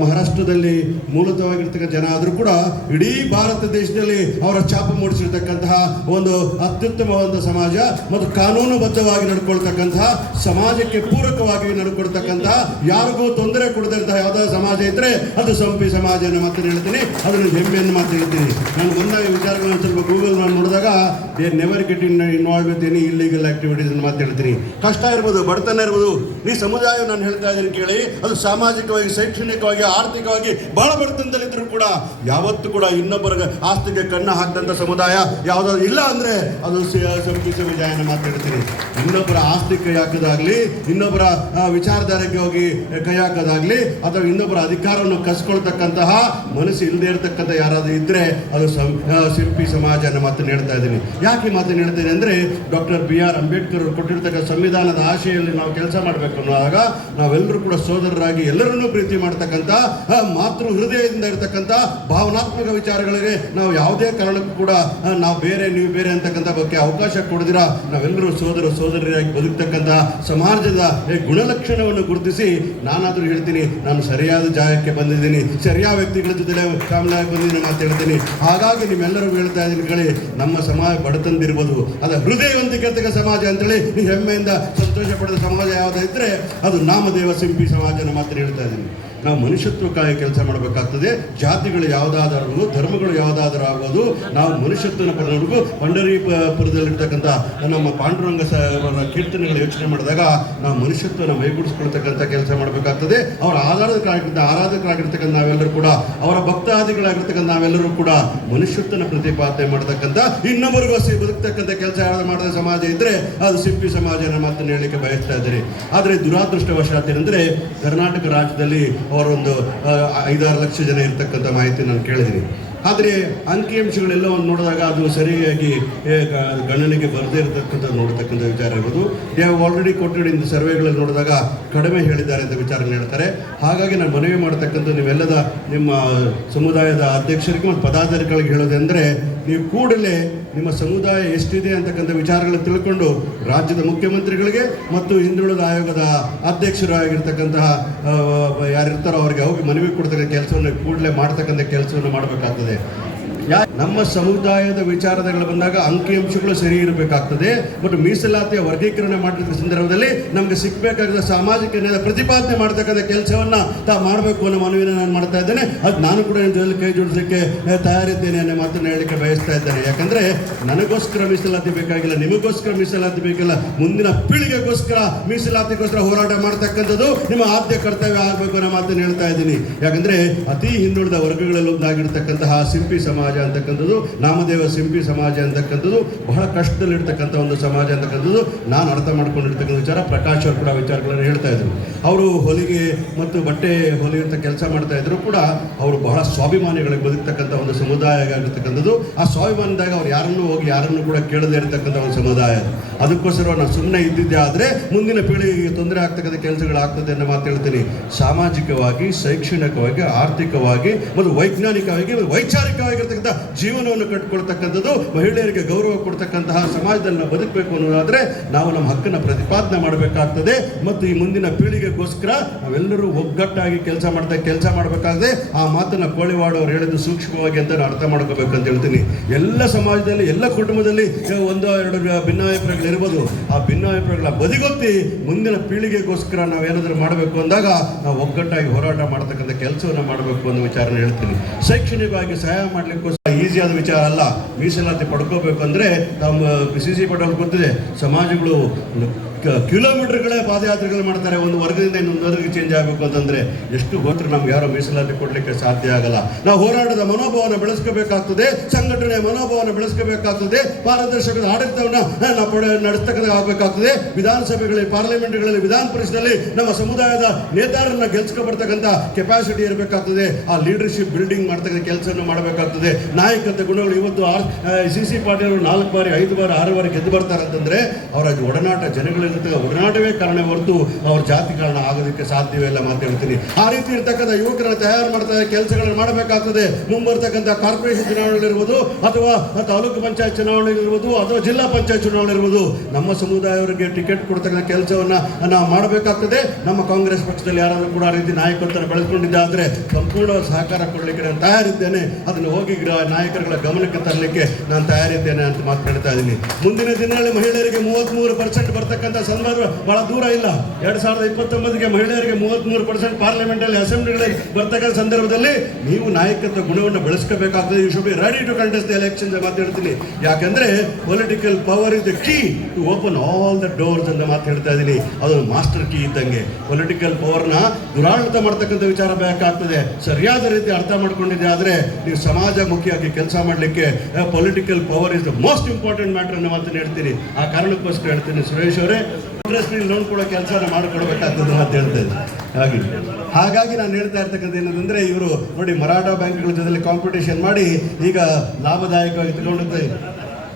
ಮಹಾರಾಷ್ಟ್ರದಲ್ಲಿ ಮೂಲತವಾಗಿರ್ತಕ್ಕಂಥ ಜನ ಆದರೂ ಕೂಡ ಇಡೀ ಭಾರತ ದೇಶದಲ್ಲಿ ಅವರ ಛಾಪು ಮೂಡಿಸಿರ್ತಕ್ಕಂತಹ ಒಂದು ಅತ್ಯುತ್ತಮವಾದ ಸಮಾಜ ಮತ್ತು ಕಾನೂನುಬದ್ಧವಾಗಿ ನಡ್ಕೊಳ್ತಕ್ಕಂತಹ, ಸಮಾಜಕ್ಕೆ ಪೂರಕವಾಗಿ ನಡ್ಕೊಳ್ತಕ್ಕಂತಹ, ಯಾರಿಗೂ ತೊಂದರೆ ಕೊಡದಿರುವಂತಹ ಯಾವುದಾದ್ರು ಸಮಾಜ ಇದ್ರೆ ಅದು ಸಂಪಿ ಸಮಾಜ ಅನ್ನೋ ಮಾತನ್ನು ಹೇಳ್ತೀನಿ. ಅದನ್ನು ಹೆಮ್ಮೆಯನ್ನು ಮಾತು ಹೇಳ್ತೀನಿ. ನಾನು ಬಂದಾಗ ವಿಚಾರಗಳನ್ನು ಸ್ವಲ್ಪ ಗೂಗಲ್ ಮಾಡಿ ನೋಡಿದಾಗ they never get involve with any illegal activities ಅಂತ ಮಾತು ಹೇಳ್ತೀನಿ. ಕಷ್ಟ ಇರ್ಬೋದು, ಬಡತನ ಇರ್ಬೋದು, ಈ ಸಮುದಾಯ ನಾನು ಹೇಳ್ತಾ ಇದ್ದೀನಿ ಕೇಳಿ, ಅದು ಸಾಮಾಜಿಕವಾಗಿ, ಶೈಕ್ಷಣಿಕವಾಗಿ, ಆರ್ಥಿಕವಾಗಿ ಬಹಳ ಬಡತನದಲ್ಲಿದ್ದರೂ ಕೂಡ ಯಾವತ್ತೂ ಕೂಡ ಇನ್ನೊಬ್ಬರ ಆಸ್ತಿಗೆ ಕಣ್ಣು ಹಾಕಿದಂಥ ಸಮುದಾಯ ಯಾವುದಾದ್ರು ಇಲ್ಲ ಅಂದರೆ ಅದು ಸಂಪಿ ಸಮುದಾಯನ ಮಾತಾಡ್ತೀನಿ. ಇನ್ನೊಬ್ಬರ ಆಸ್ತಿ ಕೈ ಹಾಕೋದಾಗ್ಲಿ, ಇನ್ನೊಬ್ಬರ ವಿಚಾರಧಾರೆಗೆ ಹೋಗಿ ಕೈ ಹಾಕೋದಾಗ್ಲಿ, ಅಥವಾ ಇನ್ನೊಬ್ಬರ ಅಧಿಕಾರವನ್ನು ಕಸ್ಕೊಳ್ತಕ್ಕಂತಹ ಮನಸ್ಸು ಇಲ್ಲದೆ ಇರತಕ್ಕಂಥ ಯಾರಾದರೂ ಇದ್ದರೆ ಅದು ಶಿಲ್ಪಿ ಸಮಾಜ ಅನ್ನೋ ಮಾತನ್ನು ಹೇಳ್ತಾ ಇದ್ದೀನಿ. ಯಾಕೆ ಮಾತನ್ನು ಹೇಳ್ತೀನಿ ಅಂದರೆ, ಡಾಕ್ಟರ್ BR ಅಂಬೇಡ್ಕರ್ ಅವರು ಕೊಟ್ಟಿರ್ತಕ್ಕಂಥ ಸಂವಿಧಾನದ ಆಶೆಯಲ್ಲಿ ನಾವು ಕೆಲಸ ಮಾಡಬೇಕು ಅನ್ನುವಾಗ ನಾವೆಲ್ಲರೂ ಕೂಡ ಸೋದರರಾಗಿ ಎಲ್ಲರನ್ನೂ ಪ್ರೀತಿ ಮಾಡ್ತಕ್ಕಂಥ, ಮಾತೃ ಹೃದಯದಿಂದ ಇರತಕ್ಕಂಥ ಭಾವನಾತ್ಮಕ ವಿಚಾರಗಳಿಗೆ ನಾವು ಯಾವುದೇ ಕಾರಣಕ್ಕೂ ಕೂಡ ನಾವು ಬೇರೆ ನೀವು ಬೇರೆ ಅಂತಕ್ಕಂಥ ಬಗ್ಗೆ ಅವಕಾಶ ಕೊಡದಿರ ನಾವೆಲ್ಲರೂ ಸೋದರಿಯಾಗಿ ಬದುಕ್ತಕ್ಕಂಥ ಸಮಾಜದ ಗುಣಲಕ್ಷಣವನ್ನು ಗುರುತಿಸಿ, ನಾನಾದರೂ ಹೇಳ್ತೀನಿ ನಾನು ಸರಿಯಾದ ಜಾಗಕ್ಕೆ ಬಂದಿದ್ದೀನಿ, ಸರಿಯಾದ ವ್ಯಕ್ತಿಗಳ ಜೊತೆ ಕಾಮಲಾಗಿ ಬಂದಿದ್ದೀನಿ ಮಾತು ಹೇಳ್ತೀನಿ. ಹಾಗಾಗಿ ನೀವೆಲ್ಲರೂ ಹೇಳ್ತಾ ಇದ್ದೀನಿ ಕಳಿ, ನಮ್ಮ ಸಮಾಜ ಬಡತನದಿರ್ಬೋದು, ಅದು ಹೃದಯವಂತಿಕೆ ಸಮಾಜ ಅಂತೇಳಿ ನೀವು ಹೆಮ್ಮೆಯಿಂದ ಸಂತೋಷ ಪಡೆದ ಸಮಾಜ ಯಾವುದಿದ್ರೆ ಅದು ನಾಮದೇವ ಸಿಂಪಿ ಸಮಾಜನ ಮಾತ್ರ ಹೇಳ್ತಾ ಇದ್ದೀನಿ. ನಾವು ಮನುಷ್ಯತ್ವಕ್ಕಾಗಿ ಕೆಲಸ ಮಾಡಬೇಕಾಗ್ತದೆ. ಜಾತಿಗಳು ಯಾವುದಾದರೂ, ಧರ್ಮಗಳು ಯಾವುದಾದ್ರೂ ಆಗ್ಬೋದು, ನಾವು ಮನುಷ್ಯತ್ವನ ಪಡೆದು ಪಂಡರೀಪುರದಲ್ಲಿರ್ತಕ್ಕಂಥ ನಮ್ಮ ಪಾಂಡುರಂಗ ಅವರ ಕೀರ್ತನೆಗಳು ಯೋಚನೆ ಮಾಡಿದಾಗ ನಾವು ಮನುಷ್ಯತ್ವನ ಮೈಗೂಡಿಸ್ಕೊಳ್ತಕ್ಕಂಥ ಕೆಲಸ ಮಾಡಬೇಕಾಗ್ತದೆ. ಅವರ ಆರಾಧಕರಾಗಿರ್ತಕ್ಕಂಥ ನಾವೆಲ್ಲರೂ ಕೂಡ, ಅವರ ಭಕ್ತಾದಿಗಳಾಗಿರ್ತಕ್ಕಂಥ ನಾವೆಲ್ಲರೂ ಕೂಡ ಮನುಷ್ಯತ್ವನ ಪ್ರತಿಪಾದನೆ ಮಾಡತಕ್ಕಂಥ, ಇನ್ನೊಬ್ಬರಿಗೋಸ್ಕರ ಬದುಕ್ತಕ್ಕಂಥ ಕೆಲಸ ಮಾಡಿದ ಸಮಾಜ ಇದ್ದರೆ ಅದು ಸಿಂಪಿ ಸಮಾಜ ಅನ್ನೋ ಮಾತನ್ನು ಹೇಳಲಿಕ್ಕೆ ಬಯಸ್ತಾ ಇದ್ದಾರೆ. ಆದರೆ ದುರಾದೃಷ್ಟವಶಾತ್ ಏನಂದರೆ, ಕರ್ನಾಟಕ ರಾಜ್ಯದಲ್ಲಿ ಅವರೊಂದು 5-6 ಲಕ್ಷ ಜನ ಇರ್ತಕ್ಕಂಥ ಮಾಹಿತಿ ನಾನು ಕೇಳಿದ್ದೀನಿ. ಆದರೆ ಅಂಕಿಅಂಶಗಳೆಲ್ಲ ಒಂದು ನೋಡಿದಾಗ ಅದು ಸರಿಯಾಗಿ ಗಣನೆಗೆ ಬರದೇ ಇರತಕ್ಕಂಥ ನೋಡ್ತಕ್ಕಂಥ ವಿಚಾರ ಇರ್ಬೋದು. ದೇ ಹ್ಯಾವ್ ಆಲ್ರೆಡಿ ಕೊಟ್ಟೆಡ್ ಇನ್ ಸರ್ವೆಗಳಲ್ಲಿ ನೋಡಿದಾಗ ಕಡಿಮೆ ಹೇಳಿದ್ದಾರೆ ಅಂತ ವಿಚಾರನ ಹೇಳ್ತಾರೆ. ಹಾಗಾಗಿ ನಾನು ಮನವಿ ಮಾಡತಕ್ಕಂಥ ನೀವೆಲ್ಲದ ನಿಮ್ಮ ಸಮುದಾಯದ ಅಧ್ಯಕ್ಷರಿಗೆ ಮತ್ತು ಪದಾಧಿಕಾರಿಗಳಿಗೆ ಹೇಳೋದೆಂದರೆ, ನೀವು ಕೂಡಲೇ ನಿಮ್ಮ ಸಮುದಾಯ ಎಷ್ಟಿದೆ ಅಂತಕ್ಕಂಥ ವಿಚಾರಗಳು ತಿಳ್ಕೊಂಡು ರಾಜ್ಯದ ಮುಖ್ಯಮಂತ್ರಿಗಳಿಗೆ ಮತ್ತು ಹಿಂದುಳಿದ ಆಯೋಗದ ಅಧ್ಯಕ್ಷರಾಗಿರ್ತಕ್ಕಂತಹ ಯಾರಿರ್ತಾರೋ ಅವರಿಗೆ ಹೋಗಿ ಮನವಿ ಕೊಡ್ತಕ್ಕಂಥ ಕೆಲಸವನ್ನು ಕೂಡಲೇ ಮಾಡ್ತಕ್ಕಂಥ ಕೆಲಸವನ್ನು ಮಾಡಬೇಕಾಗ್ತದೆ. ನಮ್ಮ ಸಮುದಾಯದ ವಿಚಾರಗಳು ಬಂದಾಗ ಅಂಕಿಅಂಶಗಳು ಸರಿ ಇರಬೇಕಾಗ್ತದೆ. ಮತ್ತು ಮೀಸಲಾತಿಯ ವರ್ಗೀಕರಣ ಮಾಡಿದ ಸಂದರ್ಭದಲ್ಲಿ ನಮಗೆ ಸಿಕ್ಕಬೇಕಾದ ಸಾಮಾಜಿಕ ನ್ಯಾಯ ಪ್ರತಿಪಾದನೆ ಮಾಡ್ತಕ್ಕಂಥ ಕೆಲಸವನ್ನು ಮಾಡಬೇಕು ಅನ್ನೋ ಮನವಿನ ನಾನು ಮಾಡ್ತಾ ಇದ್ದೇನೆ. ಅದು ನಾನು ಕೂಡ ಇದರಲ್ಲಿ ಕೈ ಜೋಡಿಸಲಿಕ್ಕೆ ತಯಾರಿದ್ದೇನೆ ಅನ್ನೋ ಮಾತನ್ನು ಹೇಳಲಿಕ್ಕೆ ಬಯಸ್ತಾ ಇದ್ದೇನೆ. ಯಾಕಂದರೆ ನನಗೋಸ್ಕರ ಮೀಸಲಾತಿ ಬೇಕಾಗಿಲ್ಲ, ನಿಮಗೋಸ್ಕರ ಮೀಸಲಾತಿ ಬೇಕಿಲ್ಲ, ಮುಂದಿನ ಪೀಳಿಗೆಗೋಸ್ಕರ ಮೀಸಲಾತಿಗೋಸ್ಕರ ಹೋರಾಟ ಮಾಡ್ತಕ್ಕಂಥದ್ದು ನಿಮ್ಮ ಆದ್ಯ ಕರ್ತವ್ಯ ಆಗಬೇಕು ಅನ್ನೋ ಮಾತನ್ನು ಹೇಳ್ತಾ ಇದ್ದೀನಿ. ಯಾಕಂದರೆ ಅತಿ ಹಿಂದುಳಿದ ವರ್ಗಗಳಲ್ಲಿ ಒಂದಾಗಿರ್ತಕ್ಕಂತಹ ಸಿಂಪಿ ಸಮಾಜ ಅಂತಕ್ಕಂಥದ್ದು, ನಾಮದೇವ ಸಿಂಪಿ ಸಮಾಜ ಅಂತಕ್ಕಂಥದ್ದು ಬಹಳ ಕಷ್ಟದಲ್ಲಿರ್ತಕ್ಕಂಥ ಒಂದು ಸಮಾಜ ಅಂತಕ್ಕಂಥದ್ದು ನಾನು ಅರ್ಥ ಮಾಡ್ಕೊಂಡಿರ್ತಕ್ಕಂಥ ವಿಚಾರ. ಪ್ರಕಾಶ್ ಅವರು ಕೂಡ ವಿಚಾರಗಳನ್ನು ಹೇಳ್ತಾ ಇದ್ರು. ಅವರು ಹೊಲಿಗೆ ಮತ್ತು ಬಟ್ಟೆ ಹೊಲಿಯುವಂಥ ಕೆಲಸ ಮಾಡ್ತಾ ಇದ್ರು ಕೂಡ ಅವರು ಬಹಳ ಸ್ವಾಭಿಮಾನಿಗಳಿಗೆ ಬದುಕ್ತಕ್ಕಂಥ ಒಂದು ಸಮುದಾಯ ಆಗಿರ್ತಕ್ಕಂಥದ್ದು. ಆ ಸ್ವಾಭಿಮಾನದಾಗ ಅವ್ರು ಯಾರನ್ನು ಕೂಡ ಕೇಳದೇ ಇರತಕ್ಕಂಥ ಒಂದು ಸಮುದಾಯ. ಅದಕ್ಕೋಸ್ಕರ ನಾವು ಸುಮ್ಮನೆ ಇದ್ದಿದ್ದೆ ಆದರೆ ಮುಂದಿನ ಪೀಳಿಗೆಗೆ ತೊಂದರೆ ಆಗ್ತಕ್ಕಂಥ ಕೆಲಸಗಳಾಗ್ತದೆ ಅನ್ನೋ ಮಾತು ಹೇಳ್ತೀನಿ. ಸಾಮಾಜಿಕವಾಗಿ, ಶೈಕ್ಷಣಿಕವಾಗಿ, ಆರ್ಥಿಕವಾಗಿ ಮತ್ತು ವೈಜ್ಞಾನಿಕವಾಗಿ, ವೈಚಾರಿಕವಾಗಿರ್ತಕ್ಕಂಥ ಜೀವನವನ್ನು ಕಟ್ಟಿಕೊಳ್ತಕ್ಕಂಥದ್ದು, ಮಹಿಳೆಯರಿಗೆ ಗೌರವ ಕೊಡ್ತಕ್ಕಂತಹ ಸಮಾಜದಲ್ಲಿ ನಾವು ಬದುಕಬೇಕು ಅನ್ನೋದಾದರೆ ನಾವು ನಮ್ಮ ಹಕ್ಕನ್ನು ಪ್ರತಿಪಾದನೆ ಮಾಡಬೇಕಾಗ್ತದೆ. ಮತ್ತು ಈ ಮುಂದಿನ ಪೀಳಿಗೆಗೋಸ್ಕರ ನಾವೆಲ್ಲರೂ ಒಗ್ಗಟ್ಟಾಗಿ ಕೆಲಸ ಮಾಡಬೇಕಾಗಿದೆ. ಆ ಮಾತನ್ನು ಕೋಳಿವಾಡ ಅವರು ಹೇಳಿದ್ದು ಸೂಕ್ಷ್ಮವಾಗಿ ಅಂತ ನಾನು ಅರ್ಥ ಮಾಡ್ಕೋಬೇಕಂತ ಹೇಳ್ತೀನಿ. ಎಲ್ಲ ಸಮಾಜದಲ್ಲಿ, ಎಲ್ಲ ಕುಟುಂಬದಲ್ಲಿ 1-2 ಭಿನ್ನಾಭಿಪ್ರಾಯಗಳು ಇರ್ಬೋದು. ಆ ಭಿನ್ನಾಭಿಪ್ರಾಯಗಳ ಬದಿಗೊತ್ತಿ ಮುಂದಿನ ಪೀಳಿಗೆಗೋಸ್ಕರ ನಾವೇನಾದರೂ ಮಾಡಬೇಕು ಅಂದಾಗ ನಾವು ಒಗ್ಗಟ್ಟಾಗಿ ಹೋರಾಟ ಮಾಡ್ತಕ್ಕಂಥ ಕೆಲಸವನ್ನು ಮಾಡಬೇಕು ಅನ್ನೋ ವಿಚಾರನ ಹೇಳ್ತೀನಿ. ಶೈಕ್ಷಣಿಕವಾಗಿ ಸಹಾಯ ಮಾಡಲಿಕ್ಕೋಸ್ಕರ ಈಸಿಯಾದ ವಿಚಾರ ಅಲ್ಲ. ಮೀಸಲಾತಿ ಪಡ್ಕೋಬೇಕಂದ್ರೆ ನಮ್ಮ CC ಪಾಟೀಲ್ ಗೊತ್ತಿದೆ, ಸಮಾಜಗಳು ಕಿಲೋಮೀಟರ್ಗಳೇ ಪಾದಯಾತ್ರೆಗಳು ಮಾಡ್ತಾರೆ ಒಂದು ವರ್ಗದಿಂದ ಇನ್ನೊಂದು ವರ್ಗಕ್ಕೆ ಚೇಂಜ್ ಆಗಬೇಕು ಅಂತಂದರೆ. ಎಷ್ಟು ಗೊತ್ತರು ನಮ್ಗೆ ಯಾರೋ ಮೀಸಲಾತಿ ಕೊಡಲಿಕ್ಕೆ ಸಾಧ್ಯ ಆಗಲ್ಲ. ನಾವು ಹೋರಾಟದ ಮನೋಭಾವನ ಬೆಳೆಸ್ಕೋಬೇಕಾಗ್ತದೆ, ಸಂಘಟನೆ ಮನೋಭಾವನ ಬೆಳೆಸ್ಕೋಬೇಕಾಗ್ತದೆ, ಪಾರದರ್ಶಕದ ಆಡಳಿತವನ್ನು ನಾವು ನಡೆಸ್ತಕ್ಕಂಥ ಆಗಬೇಕಾಗ್ತದೆ. ವಿಧಾನಸಭೆಗಳಲ್ಲಿ, ಪಾರ್ಲಿಮೆಂಟ್ಗಳಲ್ಲಿ, ವಿಧಾನ ಪರಿಷತ್ನಲ್ಲಿ ನಮ್ಮ ಸಮುದಾಯದ ನೇತಾರರನ್ನ ಗೆಲ್ಸ್ಕೊಬರ್ತಕ್ಕಂಥ ಕೆಪಾಸಿಟಿ ಇರಬೇಕಾಗ್ತದೆ. ಆ ಲೀಡರ್ಶಿಪ್ ಬಿಲ್ಡಿಂಗ್ ಮಾಡ್ತಕ್ಕಂಥ ಕೆಲಸವನ್ನು ಮಾಡಬೇಕಾಗ್ತದೆ. ನಾಯಕತ್ವ ಗುಣಗಳು ಇವತ್ತು CC ಪಾಟೀಲ್ 4 ಬಾರಿ 5 ಬಾರಿ 6 ಬಾರಿ ಗೆದ್ದು ಬರ್ತಾರೆ ಅಂತಂದರೆ ಅವರ ಒಡನಾಟ ಜನಗಳಲ್ಲಿ ಒಡನಾಟವೇ ಕಾರಣ ಹೊರತು ಅವ್ರ ಜಾತಿ ಕಾರಣ ಆಗೋದಕ್ಕೆ ಸಾಧ್ಯವೇ ಇಲ್ಲ ಅಂತ ಹೇಳ್ತೀನಿ. ಆ ರೀತಿ ಇರ್ತಕ್ಕಂಥ ಯುವಕರನ್ನ ತಯಾರು ಮಾಡ್ತಾ ಕೆಲಸಗಳನ್ನು ಮಾಡಬೇಕಾಗ್ತದೆ. ಮುಂಬರ್ತಕ್ಕಂಥ ಕಾರ್ಪೊರೇಷನ್ ಚುನಾವಣೆಗಳಿರ್ಬೋದು, ಅಥವಾ ತಾಲೂಕು ಪಂಚಾಯತ್ ಚುನಾವಣೆಗಳಿರ್ಬೋದು, ಅಥವಾ ಜಿಲ್ಲಾ ಪಂಚಾಯತ್ ಚುನಾವಣೆ ಇರ್ಬೋದು, ನಮ್ಮ ಸಮುದಾಯವರಿಗೆ ಟಿಕೆಟ್ ಕೊಡ್ತಕ್ಕಂಥ ಕೆಲಸವನ್ನು ನಾವು ಮಾಡಬೇಕಾಗ್ತದೆ. ನಮ್ಮ ಕಾಂಗ್ರೆಸ್ ಪಕ್ಷದಲ್ಲಿ ಯಾರಾದರೂ ಕೂಡ ಆ ರೀತಿ ನಾಯಕತ್ವವನ್ನು ಬೆಳೆಸ್ಕೊಂಡಿದ್ದಾದರೆ ಸಂಪೂರ್ಣ ಸಹಕಾರ ಕೊಡಲಿಕ್ಕೆ ನಾನು ತಯಾರಿದ್ದೇನೆ. ಅದನ್ನು ಹೋಗಿ ನಾಯಕರುಗಳ ಗಮನಕ್ಕೆ ತರಲಿಕ್ಕೆ ನಾನು ತಯಾರಿದ್ದೇನೆ ಅಂತ ಮಾತನಾಡ್ತಾ ಇದ್ದೀನಿ. ಮುಂದಿನ ದಿನಗಳಲ್ಲಿ ಮಹಿಳೆಯರಿಗೆ 33% ಬರ್ತಕ್ಕಂಥ ಸಂದರ್ಭ ಬಹಳ ದೂರ ಇಲ್ಲ. 2029ಗೆ ಮಹಿಳೆಯರಿಗೆ 33% ಪಾರ್ಲಿಮೆಂಟಲ್ಲಿ, ಅಸೆಂಬ್ಲಿಗಳಲ್ಲಿ ಬರ್ತಕ್ಕಂಥ ಸಂದರ್ಭದಲ್ಲಿ ನೀವು ನಾಯಕತ್ವ ಗುಣವನ್ನು ಬೆಳೆಸ್ಕೋಬೇಕಾಗ್ತದೆ. You should be ready to contest the elections ಮಾತಾಡ್ತೀನಿ. ಯಾಕಂದ್ರೆ political power is the key to open all the doors ಅಂತ ಮಾತು ಹೇಳ್ತಾ ಇದ್ದೀನಿ. ಅದು ಮಾಸ್ಟರ್ ಕೀ ಇದ್ದಂಗೆ. ಪೊಲಿಟಿಕಲ್ ಪವರ್ನ ದುರಾಡಳಿತ ಮಾಡ್ತಕ್ಕಂಥ ವಿಚಾರ ಬೇಕಾಗ್ತದೆ. ಸರಿಯಾದ ರೀತಿ ಅರ್ಥ ಮಾಡ್ಕೊಂಡಿದ್ದೆ ಆದರೆ ನೀವು ಸಮಾಜಮುಖಿಯಾಗಿ ಕೆಲಸ ಮಾಡಲಿಕ್ಕೆ political power is the most important matter ಅನ್ನೋ ಮಾತನ್ನು ಹೇಳ್ತೀನಿ. ಆ ಕಾರಣಕ್ಕೋಸ್ಕರ ಹೇಳ್ತೀನಿ, ಸುರೇಶ್ ಅವರೇ, ಇಂಟ್ರೆಸ್ಟ್ನಲ್ಲಿ ಲೋನ್ ಕೊಡೋ ಕೆಲಸನ ಮಾಡಿಕೊಡ್ಬೇಕಾಗ್ತದೆ ಅಂತ ಹೇಳ್ತಾ ಇದ್ದೀನಿ. ಹಾಗಾಗಿ ನಾನು ಹೇಳ್ತಾ ಇರ್ತಕ್ಕಂಥ ಏನಂತಂದರೆ, ಇವರು ನೋಡಿ ಮರಾಠ ಬ್ಯಾಂಕ್ಗಳ ಜೊತೆಲಿ ಕಾಂಪಿಟೇಷನ್ ಮಾಡಿ ಈಗ ಲಾಭದಾಯಕವಾಗಿ ತಗೊಂಡು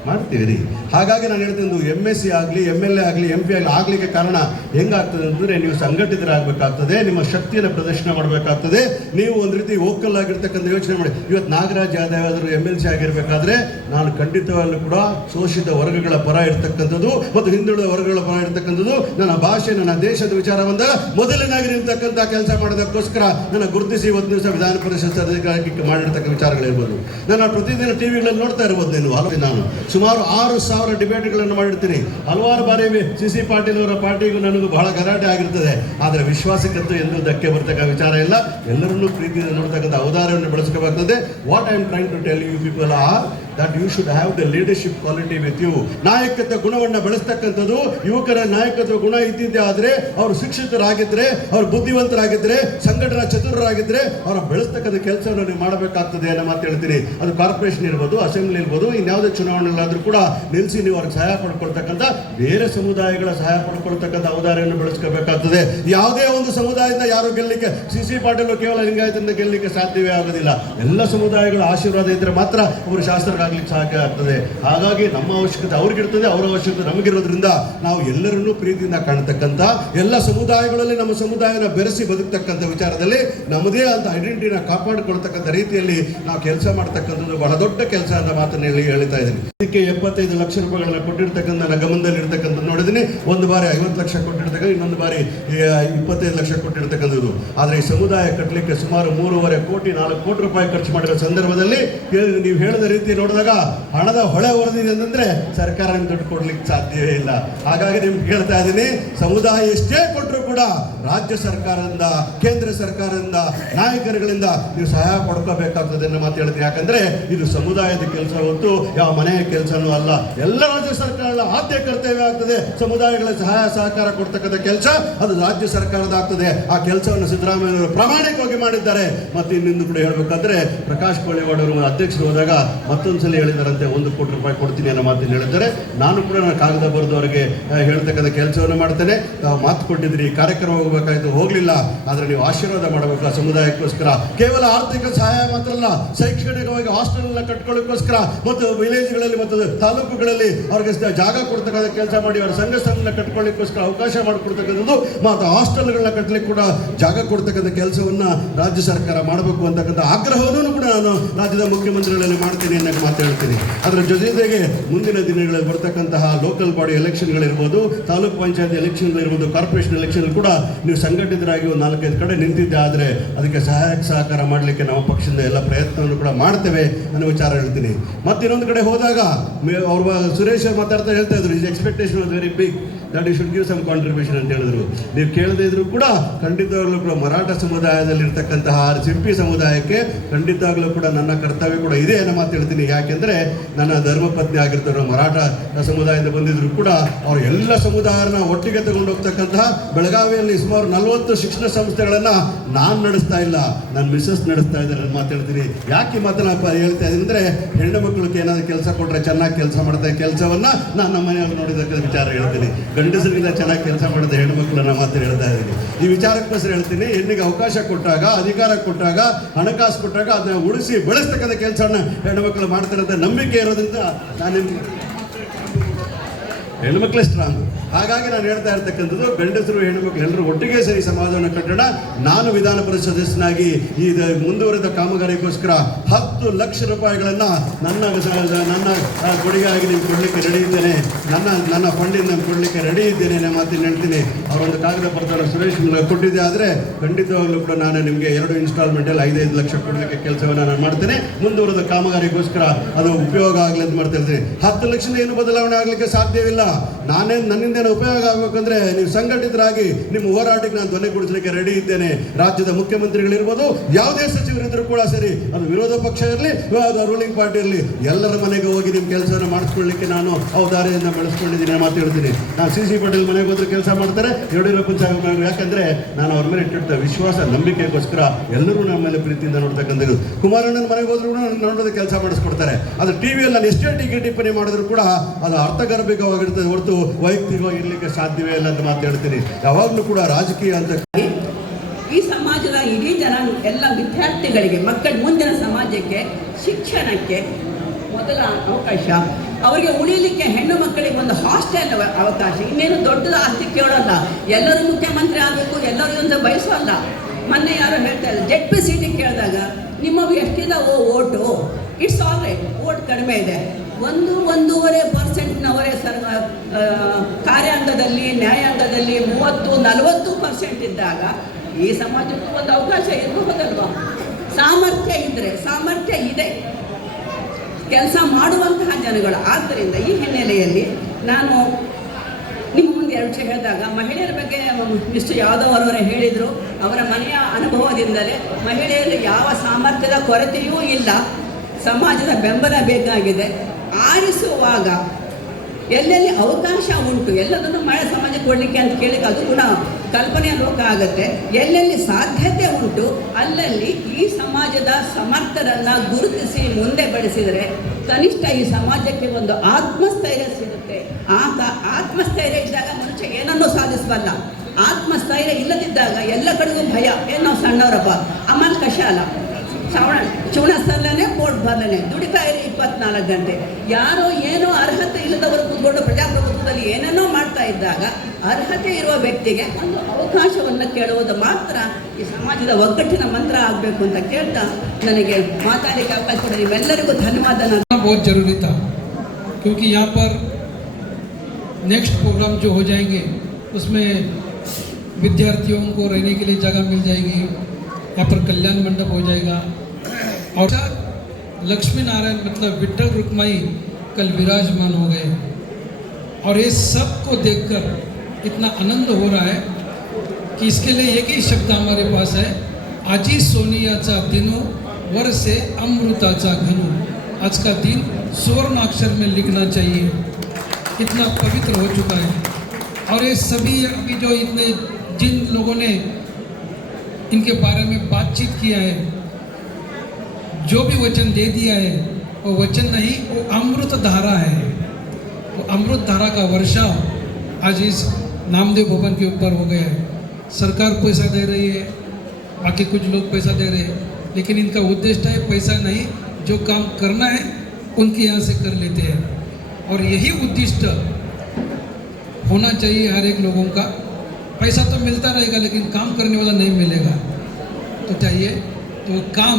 ಮಾಡ್ತೀವಿ ರೀ. ಹಾಗಾಗಿ ನಾನು ಹೇಳ್ತೀನಿ, MSc ಆಗಲಿ, MLA ಆಗಲಿ, MP ಆಗಲಿಕ್ಕೆ ಕಾರಣ ಹೆಂಗಾಗ್ತದೆ ಅಂತಂದರೆ ನೀವು ಸಂಘಟಿತರಾಗಬೇಕಾಗ್ತದೆ, ನಿಮ್ಮ ಶಕ್ತಿಯನ್ನು ಪ್ರದರ್ಶನ ಮಾಡಬೇಕಾಗ್ತದೆ. ನೀವು ಒಂದು ರೀತಿ ವೋಕಲ್ ಆಗಿರ್ತಕ್ಕಂಥ ಯೋಚನೆ ಮಾಡಿ. ಇವತ್ತು ನಾಗರಾಜ್ ಯಾದವ್ ಆದರೂ MLC ಆಗಿರಬೇಕಾದ್ರೆ ನಾನು ಖಂಡಿತವಾಗ್ಲೂ ಕೂಡ ಶೋಷಿತ ವರ್ಗಗಳ ಪರ ಇರ್ತಕ್ಕಂಥದ್ದು ಮತ್ತು ಹಿಂದುಳಿದ ವರ್ಗಗಳ ಪರ ಇರ್ತಕ್ಕಂಥದ್ದು, ನನ್ನ ಭಾಷೆ, ನನ್ನ ದೇಶದ ವಿಚಾರ ಬಂದಾಗ ಮೊದಲನಾಗಿ ನಿಲ್ತಕ್ಕಂಥ ಕೆಲಸ ಮಾಡೋದಕ್ಕೋಸ್ಕರ ನನ್ನ ಗುರುತಿಸಿ ಇವತ್ತು ದಿವಸ ವಿಧಾನ ಪರಿಷತ್ ಅಧಿಕಾರಕ್ಕೆ ಮಾಡಿರ್ತಕ್ಕಂಥ ವಿಚಾರಗಳಿರ್ಬೋದು. ನಾನು ಪ್ರತಿದಿನ ಟಿವಿಗಳಲ್ಲಿ ನೋಡ್ತಾ ಇರ್ಬೋದು. ನಾನು ಸುಮಾರು 6,000 ಡಿಬೇಟ್ಗಳನ್ನು ಮಾಡಿರ್ತೀನಿ. ಹಲವಾರು ಬಾರಿ CC ಪಾಟೀಲ್ ಅವರ ಪಾರ್ಟಿಗೂ ನನಗೂ ಬಹಳ ಗಲಾಟೆ ಆಗಿರ್ತದೆ. ಆದರೆ ವಿಶ್ವಾಸಕ್ಕಂತೂ ಎಂದೂ ಧಕ್ಕೆ ಬರ್ತಕ್ಕ ವಿಚಾರ ಇಲ್ಲ. ಎಲ್ಲರನ್ನೂ ಪ್ರೀತಿಯಿಂದ ನೋಡ್ತಕ್ಕಂಥ ಔದಾರ್ಯವನ್ನು ಬೆಳೆಸ್ಕೋಬೇಕಾಗ್ತದೆ. What I am trying to tell you people are that you should have the leadership quality with you. ನಾಯಕತ್ವ ಗುಣವನ್ನು ಬೆಳೆಸ್ತಕ್ಕಂಥದ್ದು, ಯುವಕರ ನಾಯಕತ್ವ ಗುಣ ಇದ್ದಿದ್ದೇ ಆದರೆ ಅವರು ಶಿಕ್ಷಿತರಾಗಿದ್ದರೆ, ಅವರು ಬುದ್ಧಿವಂತರಾಗಿದ್ದರೆ, ಸಂಘಟನಾ ಚತುರರಾಗಿದ್ದರೆ ಅವರ ಬೆಳೆಸ್ತಕ್ಕಂಥ ಕೆಲಸವನ್ನು ನೀವು ಮಾಡಬೇಕಾಗ್ತದೆ ಅನ್ನೋ ಮಾತು ಹೇಳ್ತೀನಿ. ಅದು ಕಾರ್ಪೊರೇಷನ್ ಇರ್ಬೋದು, ಅಸೆಂಬ್ಲಿ ಇರ್ಬೋದು, ಇನ್ಯಾವುದೇ ಚುನಾವಣೆಗಳಾದರೂ ಕೂಡ ನಿಲ್ಲಿಸಿ ನೀವು ಅವ್ರಿಗೆ ಸಹಾಯ ಪಡ್ಕೊಳ್ತಕ್ಕಂಥ, ಬೇರೆ ಸಮುದಾಯಗಳ ಸಹಾಯ ಪಡ್ಕೊಳ್ತಕ್ಕಂಥ ಔದಾರ್ಯವನ್ನು ಬೆಳೆಸ್ಕೋಬೇಕಾಗ್ತದೆ. ಯಾವುದೇ ಒಂದು ಸಮುದಾಯದಿಂದ ಯಾರು ಗೆಲ್ಲಲಿಕ್ಕೆ, CC ಪಾಟೀಲ್ ಕೇವಲ ಲಿಂಗಾಯತದಿಂದ ಗೆಲ್ಲಲಿಕ್ಕೆ ಸಾಧ್ಯವೇ ಆಗೋದಿಲ್ಲ. ಎಲ್ಲ ಸಮುದಾಯಗಳ ಆಶೀರ್ವಾದ ಇದ್ದರೆ ಮಾತ್ರ ಅವರು ಶಾಸ್ತ್ರ ಸಾಧ್ಯ ಆಗ್ತದೆ. ಹಾಗಾಗಿ ನಮ್ಮ ಅವಶ್ಯಕತೆ ಅವ್ರಿಗಿರ್ತದೆ, ಅವರ ಅವಶ್ಯಕತೆ ನಮಗಿರೋದ್ರಿಂದ ನಾವು ಎಲ್ಲರನ್ನೂ ಪ್ರೀತಿಯಿಂದ ಕಾಣ್ತಕ್ಕಂಥ, ಎಲ್ಲ ಸಮುದಾಯಗಳಲ್ಲಿ ನಮ್ಮ ಸಮುದಾಯನ ಬೆರೆಸಿ ಬದುಕ್ತಕ್ಕಂಥ ವಿಚಾರದಲ್ಲಿ ನಮ್ಮದೇ ಅಂತ ಐಡೆಂಟಿಟಿನ ಕಾಪಾಡಿಕೊಳ್ತಕ್ಕಂಥ ರೀತಿಯಲ್ಲಿ ನಾವು ಕೆಲಸ ಮಾಡ್ತಕ್ಕಂಥದ್ದು ಬಹಳ ದೊಡ್ಡ ಕೆಲಸ ಅಂತ ಮಾತನ್ನು ಹೇಳ್ತಾ ಇದ್ದೀನಿ. ಇದಕ್ಕೆ 75 ಲಕ್ಷ ರೂಪಾಯಿಗಳನ್ನ ಕೊಟ್ಟಿರ್ತಕ್ಕಂಥ ನನ್ನ ಗಮನದಲ್ಲಿ ಇರ್ತಕ್ಕಂಥ ನೋಡಿದ್ದೀನಿ. ಒಂದು ಬಾರಿ 50 ಲಕ್ಷ ಕೊಟ್ಟಿರ್ತಕ್ಕಂಥ, ಇನ್ನೊಂದು ಬಾರಿ 25 ಲಕ್ಷ ಕೊಟ್ಟಿರ್ತಕ್ಕಂಥದ್ದು. ಆದರೆ ಈ ಸಮುದಾಯ ಕಟ್ಟಲಿಕ್ಕೆ ಸುಮಾರು 3.5 ಕೋಟಿ 4 ಕೋಟಿ ರೂಪಾಯಿ ಖರ್ಚು ಮಾಡಿರೋ ಸಂದರ್ಭದಲ್ಲಿ ನೀವು ಹೇಳಿದ ರೀತಿ ನೋಡಿದಾಗ ಹಣದ ಹೊಳೆ ಹೊರದಿದೆ ಅಂತಂದ್ರೆ ಸರ್ಕಾರ ದುಡ್ಡು ಕೊಡ್ಲಿಕ್ಕೆ ಸಾಧ್ಯವೇ ಇಲ್ಲ. ಹಾಗಾಗಿ ನಿಮ್ಗೆ ಹೇಳ್ತಾ ಇದ್ದೀನಿ, ಸಮುದಾಯ ಎಷ್ಟೇ ಕೊಟ್ಟರು ಕೂಡ ರಾಜ್ಯ ಸರ್ಕಾರದಿಂದ, ಕೇಂದ್ರ ಸರ್ಕಾರದಿಂದ, ನಾಯಕರುಗಳಿಂದ ನೀವು ಸಹಾಯ ಪಡ್ಕೋಬೇಕಾಗ್ತದೆ ಅನ್ನೋ ಮಾತು ಹೇಳ್ತೀನಿ. ಯಾಕಂದ್ರೆ ಇದು ಸಮುದಾಯದ ಕೆಲಸ ಹೊತ್ತು ಯಾವ ಮನೆಯ ಕೆಲಸನೂ ಅಲ್ಲ. ಎಲ್ಲ ರಾಜ್ಯ ಸರ್ಕಾರಗಳ ಆದ್ಯ ಕರ್ತವ್ಯ ಆಗ್ತದೆ. ಸಮುದಾಯಗಳ ಸಹಾಯ ಸಹಕಾರ ಕೊಡ್ತಕ್ಕಂಥ ಕೆಲಸ ಅದು ರಾಜ್ಯ ಸರ್ಕಾರದ ಆಗ್ತದೆ. ಆ ಕೆಲಸವನ್ನು ಸಿದ್ದರಾಮಯ್ಯವರು ಪ್ರಾಮಾಣಿಕವಾಗಿ ಮಾಡಿದ್ದಾರೆ. ಮತ್ತು ಇನ್ನೊಂದು ಕೂಡ ಹೇಳ್ಬೇಕಾದ್ರೆ, ಪ್ರಕಾಶ್ ಕೋಳಿವಾಡ್ ಅವರು ಅಧ್ಯಕ್ಷರು ಹೋದಾಗ ಮತ್ತೊಂದ್ಸಲ ಹೇಳಿದಾರಂತೆ 1 ಕೋಟಿ ರೂಪಾಯಿ ಕೊಡ್ತೀನಿ ಅನ್ನೋ ಮಾತನ್ನು ಹೇಳಿದ್ದಾರೆ. ನಾನು ಕೂಡ ನನ್ನ ಕಾಗದ ಬರೆದು ಅವರಿಗೆ ಹೇಳ್ತಕ್ಕಂಥ ಕೆಲಸವನ್ನು ಮಾಡ್ತೇನೆ. ತಾವು ಮಾತು ಕೊಟ್ಟಿದ್ರಿ, ಕಾರ್ಯಕ್ರಮ ಹೋಗಬೇಕಾಯ್ತು, ಹೋಗಲಿಲ್ಲ. ಆದರೆ ನೀವು ಆಶೀರ್ವಾದ ಮಾಡಬೇಕು ಆ ಸಮುದಾಯಕ್ಕೋಸ್ಕರ. ಕೇವಲ ಆರ್ಥಿಕ ಸಹಾಯ ಮಾತ್ರ ಅಲ್ಲ, ಶೈಕ್ಷಣಿಕವಾಗಿ ಹಾಸ್ಟೆಲ್ ಕಟ್ಕೊಳ್ಳೋಕ್ಕೋಸ್ಕರ ಮತ್ತು ವಿಲೇಜ್ಗಳಲ್ಲಿ ಮತ್ತು ತಾಲೂಕುಗಳಲ್ಲಿ ಅವ್ರಿಗೆ ಜಾಗ ಕೊಡ್ತಕ್ಕಂಥ ಕೆಲಸ ಮಾಡಿ ಅವರ ಸಂಘ ಸಂಸ್ಥೆಗಳನ್ನ ಕಟ್ಕೊಳ್ಳಿಕ್ಕೋಸ್ಕರ ಅವಕಾಶ ಮಾಡಿಕೊಡ್ತಕ್ಕಂಥದ್ದು ಮತ್ತು ಹಾಸ್ಟೆಲ್ಗಳನ್ನ ಕಟ್ಟಲಿಕ್ಕೆ ಕೂಡ ಜಾಗ ಕೊಡ್ತಕ್ಕಂಥ ಕೆಲಸವನ್ನು ರಾಜ್ಯ ಸರ್ಕಾರ ಮಾಡಬೇಕು ಅಂತಕ್ಕಂಥ ಆಗ್ರಹವನ್ನು ಕೂಡ ನಾನು ರಾಜ್ಯದ ಮುಖ್ಯಮಂತ್ರಿಗಳಲ್ಲಿ ಮಾಡ್ತೀನಿ ಅನ್ನೋಕೆ ಮಾತು ಹೇಳ್ತೀನಿ. ಅದರ ಜೊತೆಗೆ ಮುಂದಿನ ದಿನಗಳಲ್ಲಿ ಬರ್ತಕ್ಕಂತಹ ಲೋಕಲ್ ಬಾಡಿ ಎಲೆಕ್ಷನ್ಗಳಿರ್ಬೋದು, ತಾಲೂಕು ಪಂಚಾಯತ್ ಎಲೆಕ್ಷನ್ಗಳಿರ್ಬೋದು, ಕಾರ್ಪೊರೇಷನ್ ಎಲೆಕ್ಷನ್ ಕೂಡ ನೀವು ಸಂಘಟಿತರಾಗಿ ಒಂದು 4-5 ಕಡೆ ನಿಂತಿದ್ದೆ ಆದರೆ ಅದಕ್ಕೆ ಸಹಕಾರ ಮಾಡಲಿಕ್ಕೆ ನಾವು ಪಕ್ಷದಿಂದ ಎಲ್ಲ ಪ್ರಯತ್ನವನ್ನು ಕೂಡ ಮಾಡ್ತೇವೆ ಅನ್ನೋ ವಿಚಾರ ಹೇಳ್ತೀನಿ. ಮತ್ತು ಇನ್ನೊಂದು ಕಡೆ ಹೋದಾಗ ಅವ್ರ ಸುರೇಶ್ ಮಾತಾಡ್ತಾ ಹೇಳ್ತಾ ಇದ್ರು, his expectation was very big. That you should give some contribution ಅಂತ ಹೇಳಿದ್ರು. ನೀವು ಕೇಳದೇ ಇದ್ರು ಕೂಡ ಖಂಡಿತವಾಗ್ಲೂ ಕೂಡ ಮರಾಠ ಸಮುದಾಯದಲ್ಲಿರ್ತಕ್ಕಂತಹ ಸಿಂಪಿ ಸಮುದಾಯಕ್ಕೆ ಖಂಡಿತವಾಗ್ಲೂ ಕೂಡ ನನ್ನ ಕರ್ತವ್ಯ ಕೂಡ ಇದೆ ಅನ್ನೋ ಮಾತು ಹೇಳ್ತೀನಿ. ಯಾಕೆಂದರೆ ನನ್ನ ಧರ್ಮಪತ್ನಿ ಆಗಿರ್ತಾರೆ ಮರಾಠ ಸಮುದಾಯದಿಂದ ಬಂದಿದ್ರು ಕೂಡ ಅವರು ಎಲ್ಲ ಸಮುದಾಯನ ಒಟ್ಟಿಗೆ ತಗೊಂಡು ಹೋಗ್ತಕ್ಕಂತಹ ಬೆಳಗಾವಿಯಲ್ಲಿ ಸುಮಾರು 40 ಶಿಕ್ಷಣ ಸಂಸ್ಥೆಗಳನ್ನು ನಾನು ನಡೆಸ್ತಾ ಇಲ್ಲ, ನನ್ನ ಮಿಸಸ್ ನಡೆಸ್ತಾ ಇದ್ದಾರೆ ಅಂತ ಮಾತು ಹೇಳ್ತೀನಿ. ಯಾಕೆ ಈ ಮಾತನ್ನ ಹೇಳ್ತಾ ಇದ್ದೀನಿ ಅಂದರೆ, ಹೆಣ್ಣು ಮಕ್ಕಳಿಗೆ ಏನಾದರೂ ಕೆಲಸ ಕೊಟ್ಟರೆ ಚೆನ್ನಾಗಿ ಕೆಲಸ ಮಾಡ್ತಾ ಕೆಲಸವನ್ನು ನಾನು ನಮ್ಮ ಮನೆಯವ್ರು ನೋಡಿದ ವಿಚಾರ ಹೇಳ್ತೀನಿ. ಗಂಡಸರಿಗಿಂತ ಚೆನ್ನಾಗಿ ಕೆಲಸ ಮಾಡಿದ ಹೆಣ್ಣು ಮಕ್ಕಳನ್ನ ಮಾತು ಹೇಳ್ತಾ ಇದ್ದೀನಿ. ಈ ವಿಚಾರಕ್ಕೋಸ್ಕರ ಹೇಳ್ತೀನಿ, ಹೆಣ್ಣಿಗೆ ಅವಕಾಶ ಕೊಟ್ಟಾಗ, ಅಧಿಕಾರ ಕೊಟ್ಟಾಗ, ಹಣಕಾಸು ಕೊಟ್ಟಾಗ ಅದನ್ನ ಉಳಿಸಿ ಬೆಳೆಸ್ತಕ್ಕಂಥ ಕೆಲಸವನ್ನು ಹೆಣ್ಣು ಮಕ್ಕಳು ಮಾಡ್ತಾರೆ ಅಂತ ನಂಬಿಕೆ ಇರೋದ್ರಿಂದ ನಾನು ಹೆಣ್ಮಕ್ಳೇ ಸ್ಟ್ರಾಂಗ್. ಹಾಗಾಗಿ ನಾನು ಹೇಳ್ತಾ ಇರ್ತಕ್ಕಂಥದ್ದು, ಗಂಡಸರು ಹೆಣ್ಣುಮಕ್ಳು ಎಲ್ಲರೂ ಒಟ್ಟಿಗೆ ಸೇರಿ ಸಮಾಜವನ್ನು ಕಟ್ಟೋಣ. ನಾನು ವಿಧಾನ ಪರಿಷತ್ ಸದಸ್ಯನಾಗಿ ಈ ಮುಂದುವರೆದ ಕಾಮಗಾರಿಗೋಸ್ಕರ 10 ಲಕ್ಷ ರೂಪಾಯಿಗಳನ್ನು ನನ್ನ ಕೊಡುಗೆಯಾಗಿ ನೀವು ಕೊಡಲಿಕ್ಕೆ ರೆಡಿ ಇದ್ದೇನೆ, ನನ್ನ ಫಂಡಿಂದ ಕೊಡಲಿಕ್ಕೆ ರೆಡಿ ಇದ್ದೇನೆ ಅನ್ನೋ ಮಾತಿನ ಹೇಳ್ತೀನಿ. ಅವರೊಂದು ಕಾಗದ ಪತ್ರ ಸುರೇಶ್ ಕೊಟ್ಟಿದ್ದೆ. ಆದರೆ ಖಂಡಿತವಾಗ್ಲೂ ಕೂಡ ನಾನು ನಿಮಗೆ 2 ಇನ್ಸ್ಟಾಲ್ಮೆಂಟಲ್ಲಿ 5-5 ಲಕ್ಷ ಕೊಡಲಿಕ್ಕೆ ಕೆಲಸವನ್ನು ನಾನು ಮಾಡ್ತೇನೆ. ಮುಂದುವರೆದ ಕಾಮಗಾರಿಗೋಸ್ಕರ ಅದು ಉಪಯೋಗ ಆಗಲಿ ಅಂತ ಮಾಡ್ತಾ ಇರ್ತೀನಿ. 10 ಲಕ್ಷದಿಂದ ಏನು ಬದಲಾವಣೆ ಆಗಲಿಕ್ಕೆ ಸಾಧ್ಯವಿಲ್ಲ. ನನ್ನಿಂದೇನು ಉಪಯೋಗ ಆಗಬೇಕಂದ್ರೆ ನೀವು ಸಂಘಟಿತರಾಗಿ ನಿಮ್ಮ ಹೋರಾಟಕ್ಕೆ ನಾನು ಧ್ವನಿಗೂಡಿಸಲಿಕ್ಕೆ ರೆಡಿ ಇದ್ದೇನೆ. ರಾಜ್ಯದ ಮುಖ್ಯಮಂತ್ರಿಗಳಿರ್ಬೋದು, ಯಾವುದೇ ಸಚಿವರಿದ್ದರೂ ಕೂಡ ಸರಿ, ಅದು ವಿರೋಧ ಪಕ್ಷ ಇರಲಿ, ರೂಲಿಂಗ್ ಪಾರ್ಟಿ ಇರಲಿ, ಎಲ್ಲರ ಮನೆಗೆ ಹೋಗಿ ನಿಮ್ಮ ಕೆಲಸವನ್ನು ಮಾಡಿಸ್ಕೊಳ್ಳಿಕ್ಕೆ ನಾನು ಔದಾರ್ಯದಿಂದ ಬಳಸ್ಕೊಂಡಿದ್ದೀನಿ ಮಾತು ಹೇಳ್ತೀನಿ. ನಾನು CC ಪಾಟೀಲ್ ಮನೆಗೆ ಹೋದ್ರೆ ಕೆಲಸ ಮಾಡ್ತಾರೆ, ಯಡಿಯೂರಪ್ಪನ ಸಾಹೇಬ್, ಯಾಕಂದ್ರೆ ನಾನು ಅವ್ರ ಮೇಲೆ ಇಟ್ಟಿರ್ತ ವಿಶ್ವಾಸ, ನಂಬಿಕೆಗೋಸ್ಕರ ಎಲ್ಲರೂ ನಮ್ಮ ಮೇಲೆ ಪ್ರೀತಿಯಿಂದ ನೋಡ್ತಕ್ಕಂಥದ್ದು. ಕುಮಾರಣ್ಣನ ಮನೆಗೆ ಹೋದ್ರು ಕೂಡ ನೋಡೋದು ಕೆಲಸ ಮಾಡಿಸ್ಕೊಡ್ತಾರೆ. ಅದು ಟಿವಿಯಲ್ಲಿ ನಾನು ಎಷ್ಟೇ ಟಿಪ್ಪಣಿ ಮಾಡಿದ್ರು ಕೂಡ ಅದು ಅರ್ಥಗರ್ಭಿಕವಾಗಿರ್ತದೆ ಹೊರತು ವೈಯಕ್ತಿಕವಾಗಿ ಇರಲಿಕ್ಕೆ ಸಾಧ್ಯವೇ ಇಲ್ಲ ಅಂತ ಮಾತಾಡ್ತೀನಿ. ಯಾವಾಗಲೂ ಕೂಡ ರಾಜಕೀಯ ಅಂತ ಈ ಸಮಾಜದ ಇಡೀ ಜನ ಎಲ್ಲ ವಿದ್ಯಾರ್ಥಿಗಳಿಗೆ, ಮಕ್ಕಳ ಮುಂದಿನ ಸಮಾಜಕ್ಕೆ, ಶಿಕ್ಷಣಕ್ಕೆ ಮೊದಲ ಅವಕಾಶ, ಅವರಿಗೆ ಉಳಿಲಿಕ್ಕೆ ಹೆಣ್ಣು ಮಕ್ಕಳಿಗೆ ಒಂದು ಹಾಸ್ಟೆಲ್ ಅವಕಾಶ. ಇನ್ನೇನು ದೊಡ್ಡದ ಆಸ್ತಿ ಕೇಳೋಲ್ಲ, ಎಲ್ಲರೂ ಮುಖ್ಯಮಂತ್ರಿ ಆಗಬೇಕು, ಎಲ್ಲರೂ ಒಂದು ಬಯಸೋಲ್ಲ. ಮೊನ್ನೆ ಯಾರೋ ಹೇಳ್ತಾ ಇದ್ದಾರೆ, ZP ಸೀಟಿಗೆ ಕೇಳಿದಾಗ ನಿಮ್ಮವು ಎಷ್ಟಿದಾವೋ vote, it's all right, vote ಕಡಿಮೆ ಇದೆ, 1-1.5%ನವರೇ ಕಾರ್ಯಾಂಗದಲ್ಲಿ, ನ್ಯಾಯಾಂಗದಲ್ಲಿ 30-40% ಇದ್ದಾಗ ಈ ಸಮಾಜಕ್ಕೂ ಒಂದು ಅವಕಾಶ ಇರಬಹುದಲ್ವಾ? ಸಾಮರ್ಥ್ಯ ಇದೆ ಕೆಲಸ ಮಾಡುವಂತಹ ಜನಗಳು. ಆದ್ದರಿಂದ ಈ ಹಿನ್ನೆಲೆಯಲ್ಲಿ ನಾನು ನಿಮ್ಮ ಮುಂದೆ 2 ವಿಷಯ ಹೇಳಿದಾಗ, ಮಹಿಳೆಯರ ಬಗ್ಗೆ ಮಿಸ್ಟರ್ ಯಾದವ್ ಅವರವರೇ ಹೇಳಿದರು. ಅವರ ಮನೆಯ ಅನುಭವದಿಂದಲೇ ಮಹಿಳೆಯರಿಗೆ ಯಾವ ಸಾಮರ್ಥ್ಯದ ಕೊರತೆಯೂ ಇಲ್ಲ, ಸಮಾಜದ ಬೆಂಬಲ ಬೇಕಾಗಿದೆ. ಆರಿಸುವಾಗ ಎಲ್ಲೆಲ್ಲಿ ಅವಕಾಶ ಉಂಟು ಎಲ್ಲದನ್ನು ಸಮಾಜಕ್ಕೆ ಕೊಡಲಿಕ್ಕೆ ಅಂತ ಕೇಳಿಕ್ಕೆ ಅದು ಕೂಡ ಕಲ್ಪನೆಯ ಲೋಕ ಆಗುತ್ತೆ. ಎಲ್ಲೆಲ್ಲಿ ಸಾಧ್ಯತೆ ಉಂಟು ಅಲ್ಲಲ್ಲಿ ಈ ಸಮಾಜದ ಸಮರ್ಥರನ್ನು ಗುರುತಿಸಿ ಮುಂದೆ ಬೆಳೆಸಿದರೆ ಕನಿಷ್ಠ ಈ ಸಮಾಜಕ್ಕೆ ಒಂದು ಆತ್ಮಸ್ಥೈರ್ಯ ಸಿಗುತ್ತೆ. ಆತ್ಮಸ್ಥೈರ್ಯ ಇದ್ದಾಗ ಮನುಷ್ಯ ಏನನ್ನೂ ಸಾಧಿಸಬಲ್ಲ. ಆತ್ಮಸ್ಥೈರ್ಯ ಇಲ್ಲದಿದ್ದಾಗ ಎಲ್ಲ ಕಡೆಗೂ ಭಯ, ಏನು ನಾವು ಸಣ್ಣವರಪ್ಪ, ಆಮೇಲೆ ಕಷಾಲ, ಚುಣ ಸಲ್ಲನೆ ಪೋಟ್ ಬರಲನೆ, ದುಡಿತಾ ಇರಿ 24 ಗಂಟೆ. ಯಾರೋ ಏನೋ ಅರ್ಹತೆ ಇಲ್ಲದವರು ಕೂತ್ಕೊಂಡು ಪ್ರಜಾಪ್ರಭುತ್ವದಲ್ಲಿ ಏನೇನೋ ಮಾಡ್ತಾ ಇದ್ದಾಗ ಅರ್ಹತೆ ಇರುವ ವ್ಯಕ್ತಿಗೆ ಒಂದು ಅವಕಾಶವನ್ನು ಕೇಳುವುದು ಮಾತ್ರ ಈ ಸಮಾಜದ ಒಗ್ಗಟ್ಟಿನ ಮಂತ್ರ ಆಗಬೇಕು ಅಂತ ಕೇಳ್ತಾ ನನಗೆ ಮಾತಾಡಲಿಕ್ಕೆ ಅವಕಾಶ ಕೊಡ ನಿಮ್ಮೆಲ್ಲರಿಗೂ ಧನ್ಯವಾದ. बहुत ज़रूरी था क्योंकि यहाँ पर नेक्स्ट प्रोग्राम जो हो जाएंगे उसमें विद्यार्थियों को रहने के लिए जगह मिल जाएगी, यहाँ पर कल्याण मंडप हो जाएगा और लक्ष्मी नारायण मतलब विट्ठल रुक्माई कल विराजमान हो गए और ये सब को देखकर इतना आनंद हो रहा है कि इसके लिए एक ही शब्द हमारे पास है, आजी सोनियाचा दिनू वर्षे अमृताचा घनू. आज का दिन स्वर्ण अक्षर में लिखना चाहिए, इतना पवित्र हो चुका है. और ये सभी अभी जो इतने जिन लोगों ने इनके बारे में बातचीत किया है, जो भी वचन दे दिया है, वो वचन नहीं, वो अमृत धारा है. वो अमृत धारा का वर्षा आज इस नामदेव भवन के ऊपर हो गया है. सरकार पैसा दे रही है, बाकी कुछ लोग पैसा दे रहे हैं, लेकिन इनका उद्देश्य है पैसा नहीं, जो काम करना है उनके यहाँ से कर लेते हैं. और यही उद्देश्य होना चाहिए हर एक लोगों का. पैसा तो मिलता रहेगा लेकिन काम करने वाला नहीं मिलेगा. तो चाहिए तो काम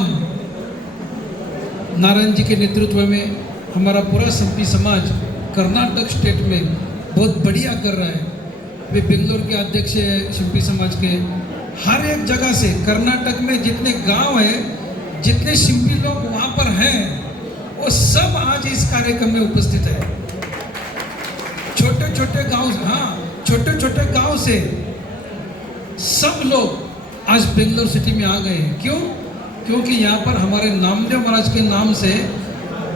नारायण जी के नेतृत्व में हमारा पूरा संपी समाज कर्नाटक स्टेट में बहुत बढ़िया कर रहा है. वे बेंगलोर के अध्यक्ष है शिंपी समाज के. हर एक जगह से कर्नाटक में जितने गांव हैं, जितने शिंपी लोग वहाँ पर हैं, वो सब आज इस कार्यक्रम में उपस्थित है. छोटे छोटे गांव, हाँ छोटे छोटे गांव से सब लोग आज बेंगलोर सिटी में आ गए हैं। क्यों? क्योंकि यहाँ पर हमारे नामदेव महाराज के नाम से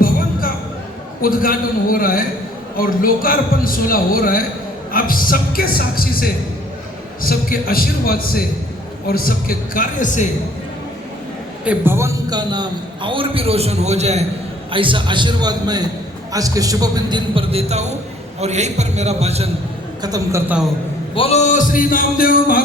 भवन का उद्घाटन हो रहा है और लोकार्पण 16 हो रहा है। आप सबके साक्षी से, सबके आशीर्वाद से और सबके कार्य से ये भवन का नाम और भी रोशन हो जाए, ऐसा आशीर्वाद मैं आज के शुभ दिन पर देता हूँ और यहीं पर मेरा भाषण खत्म करता हूँ। बोलो श्री नामदेव महाराज।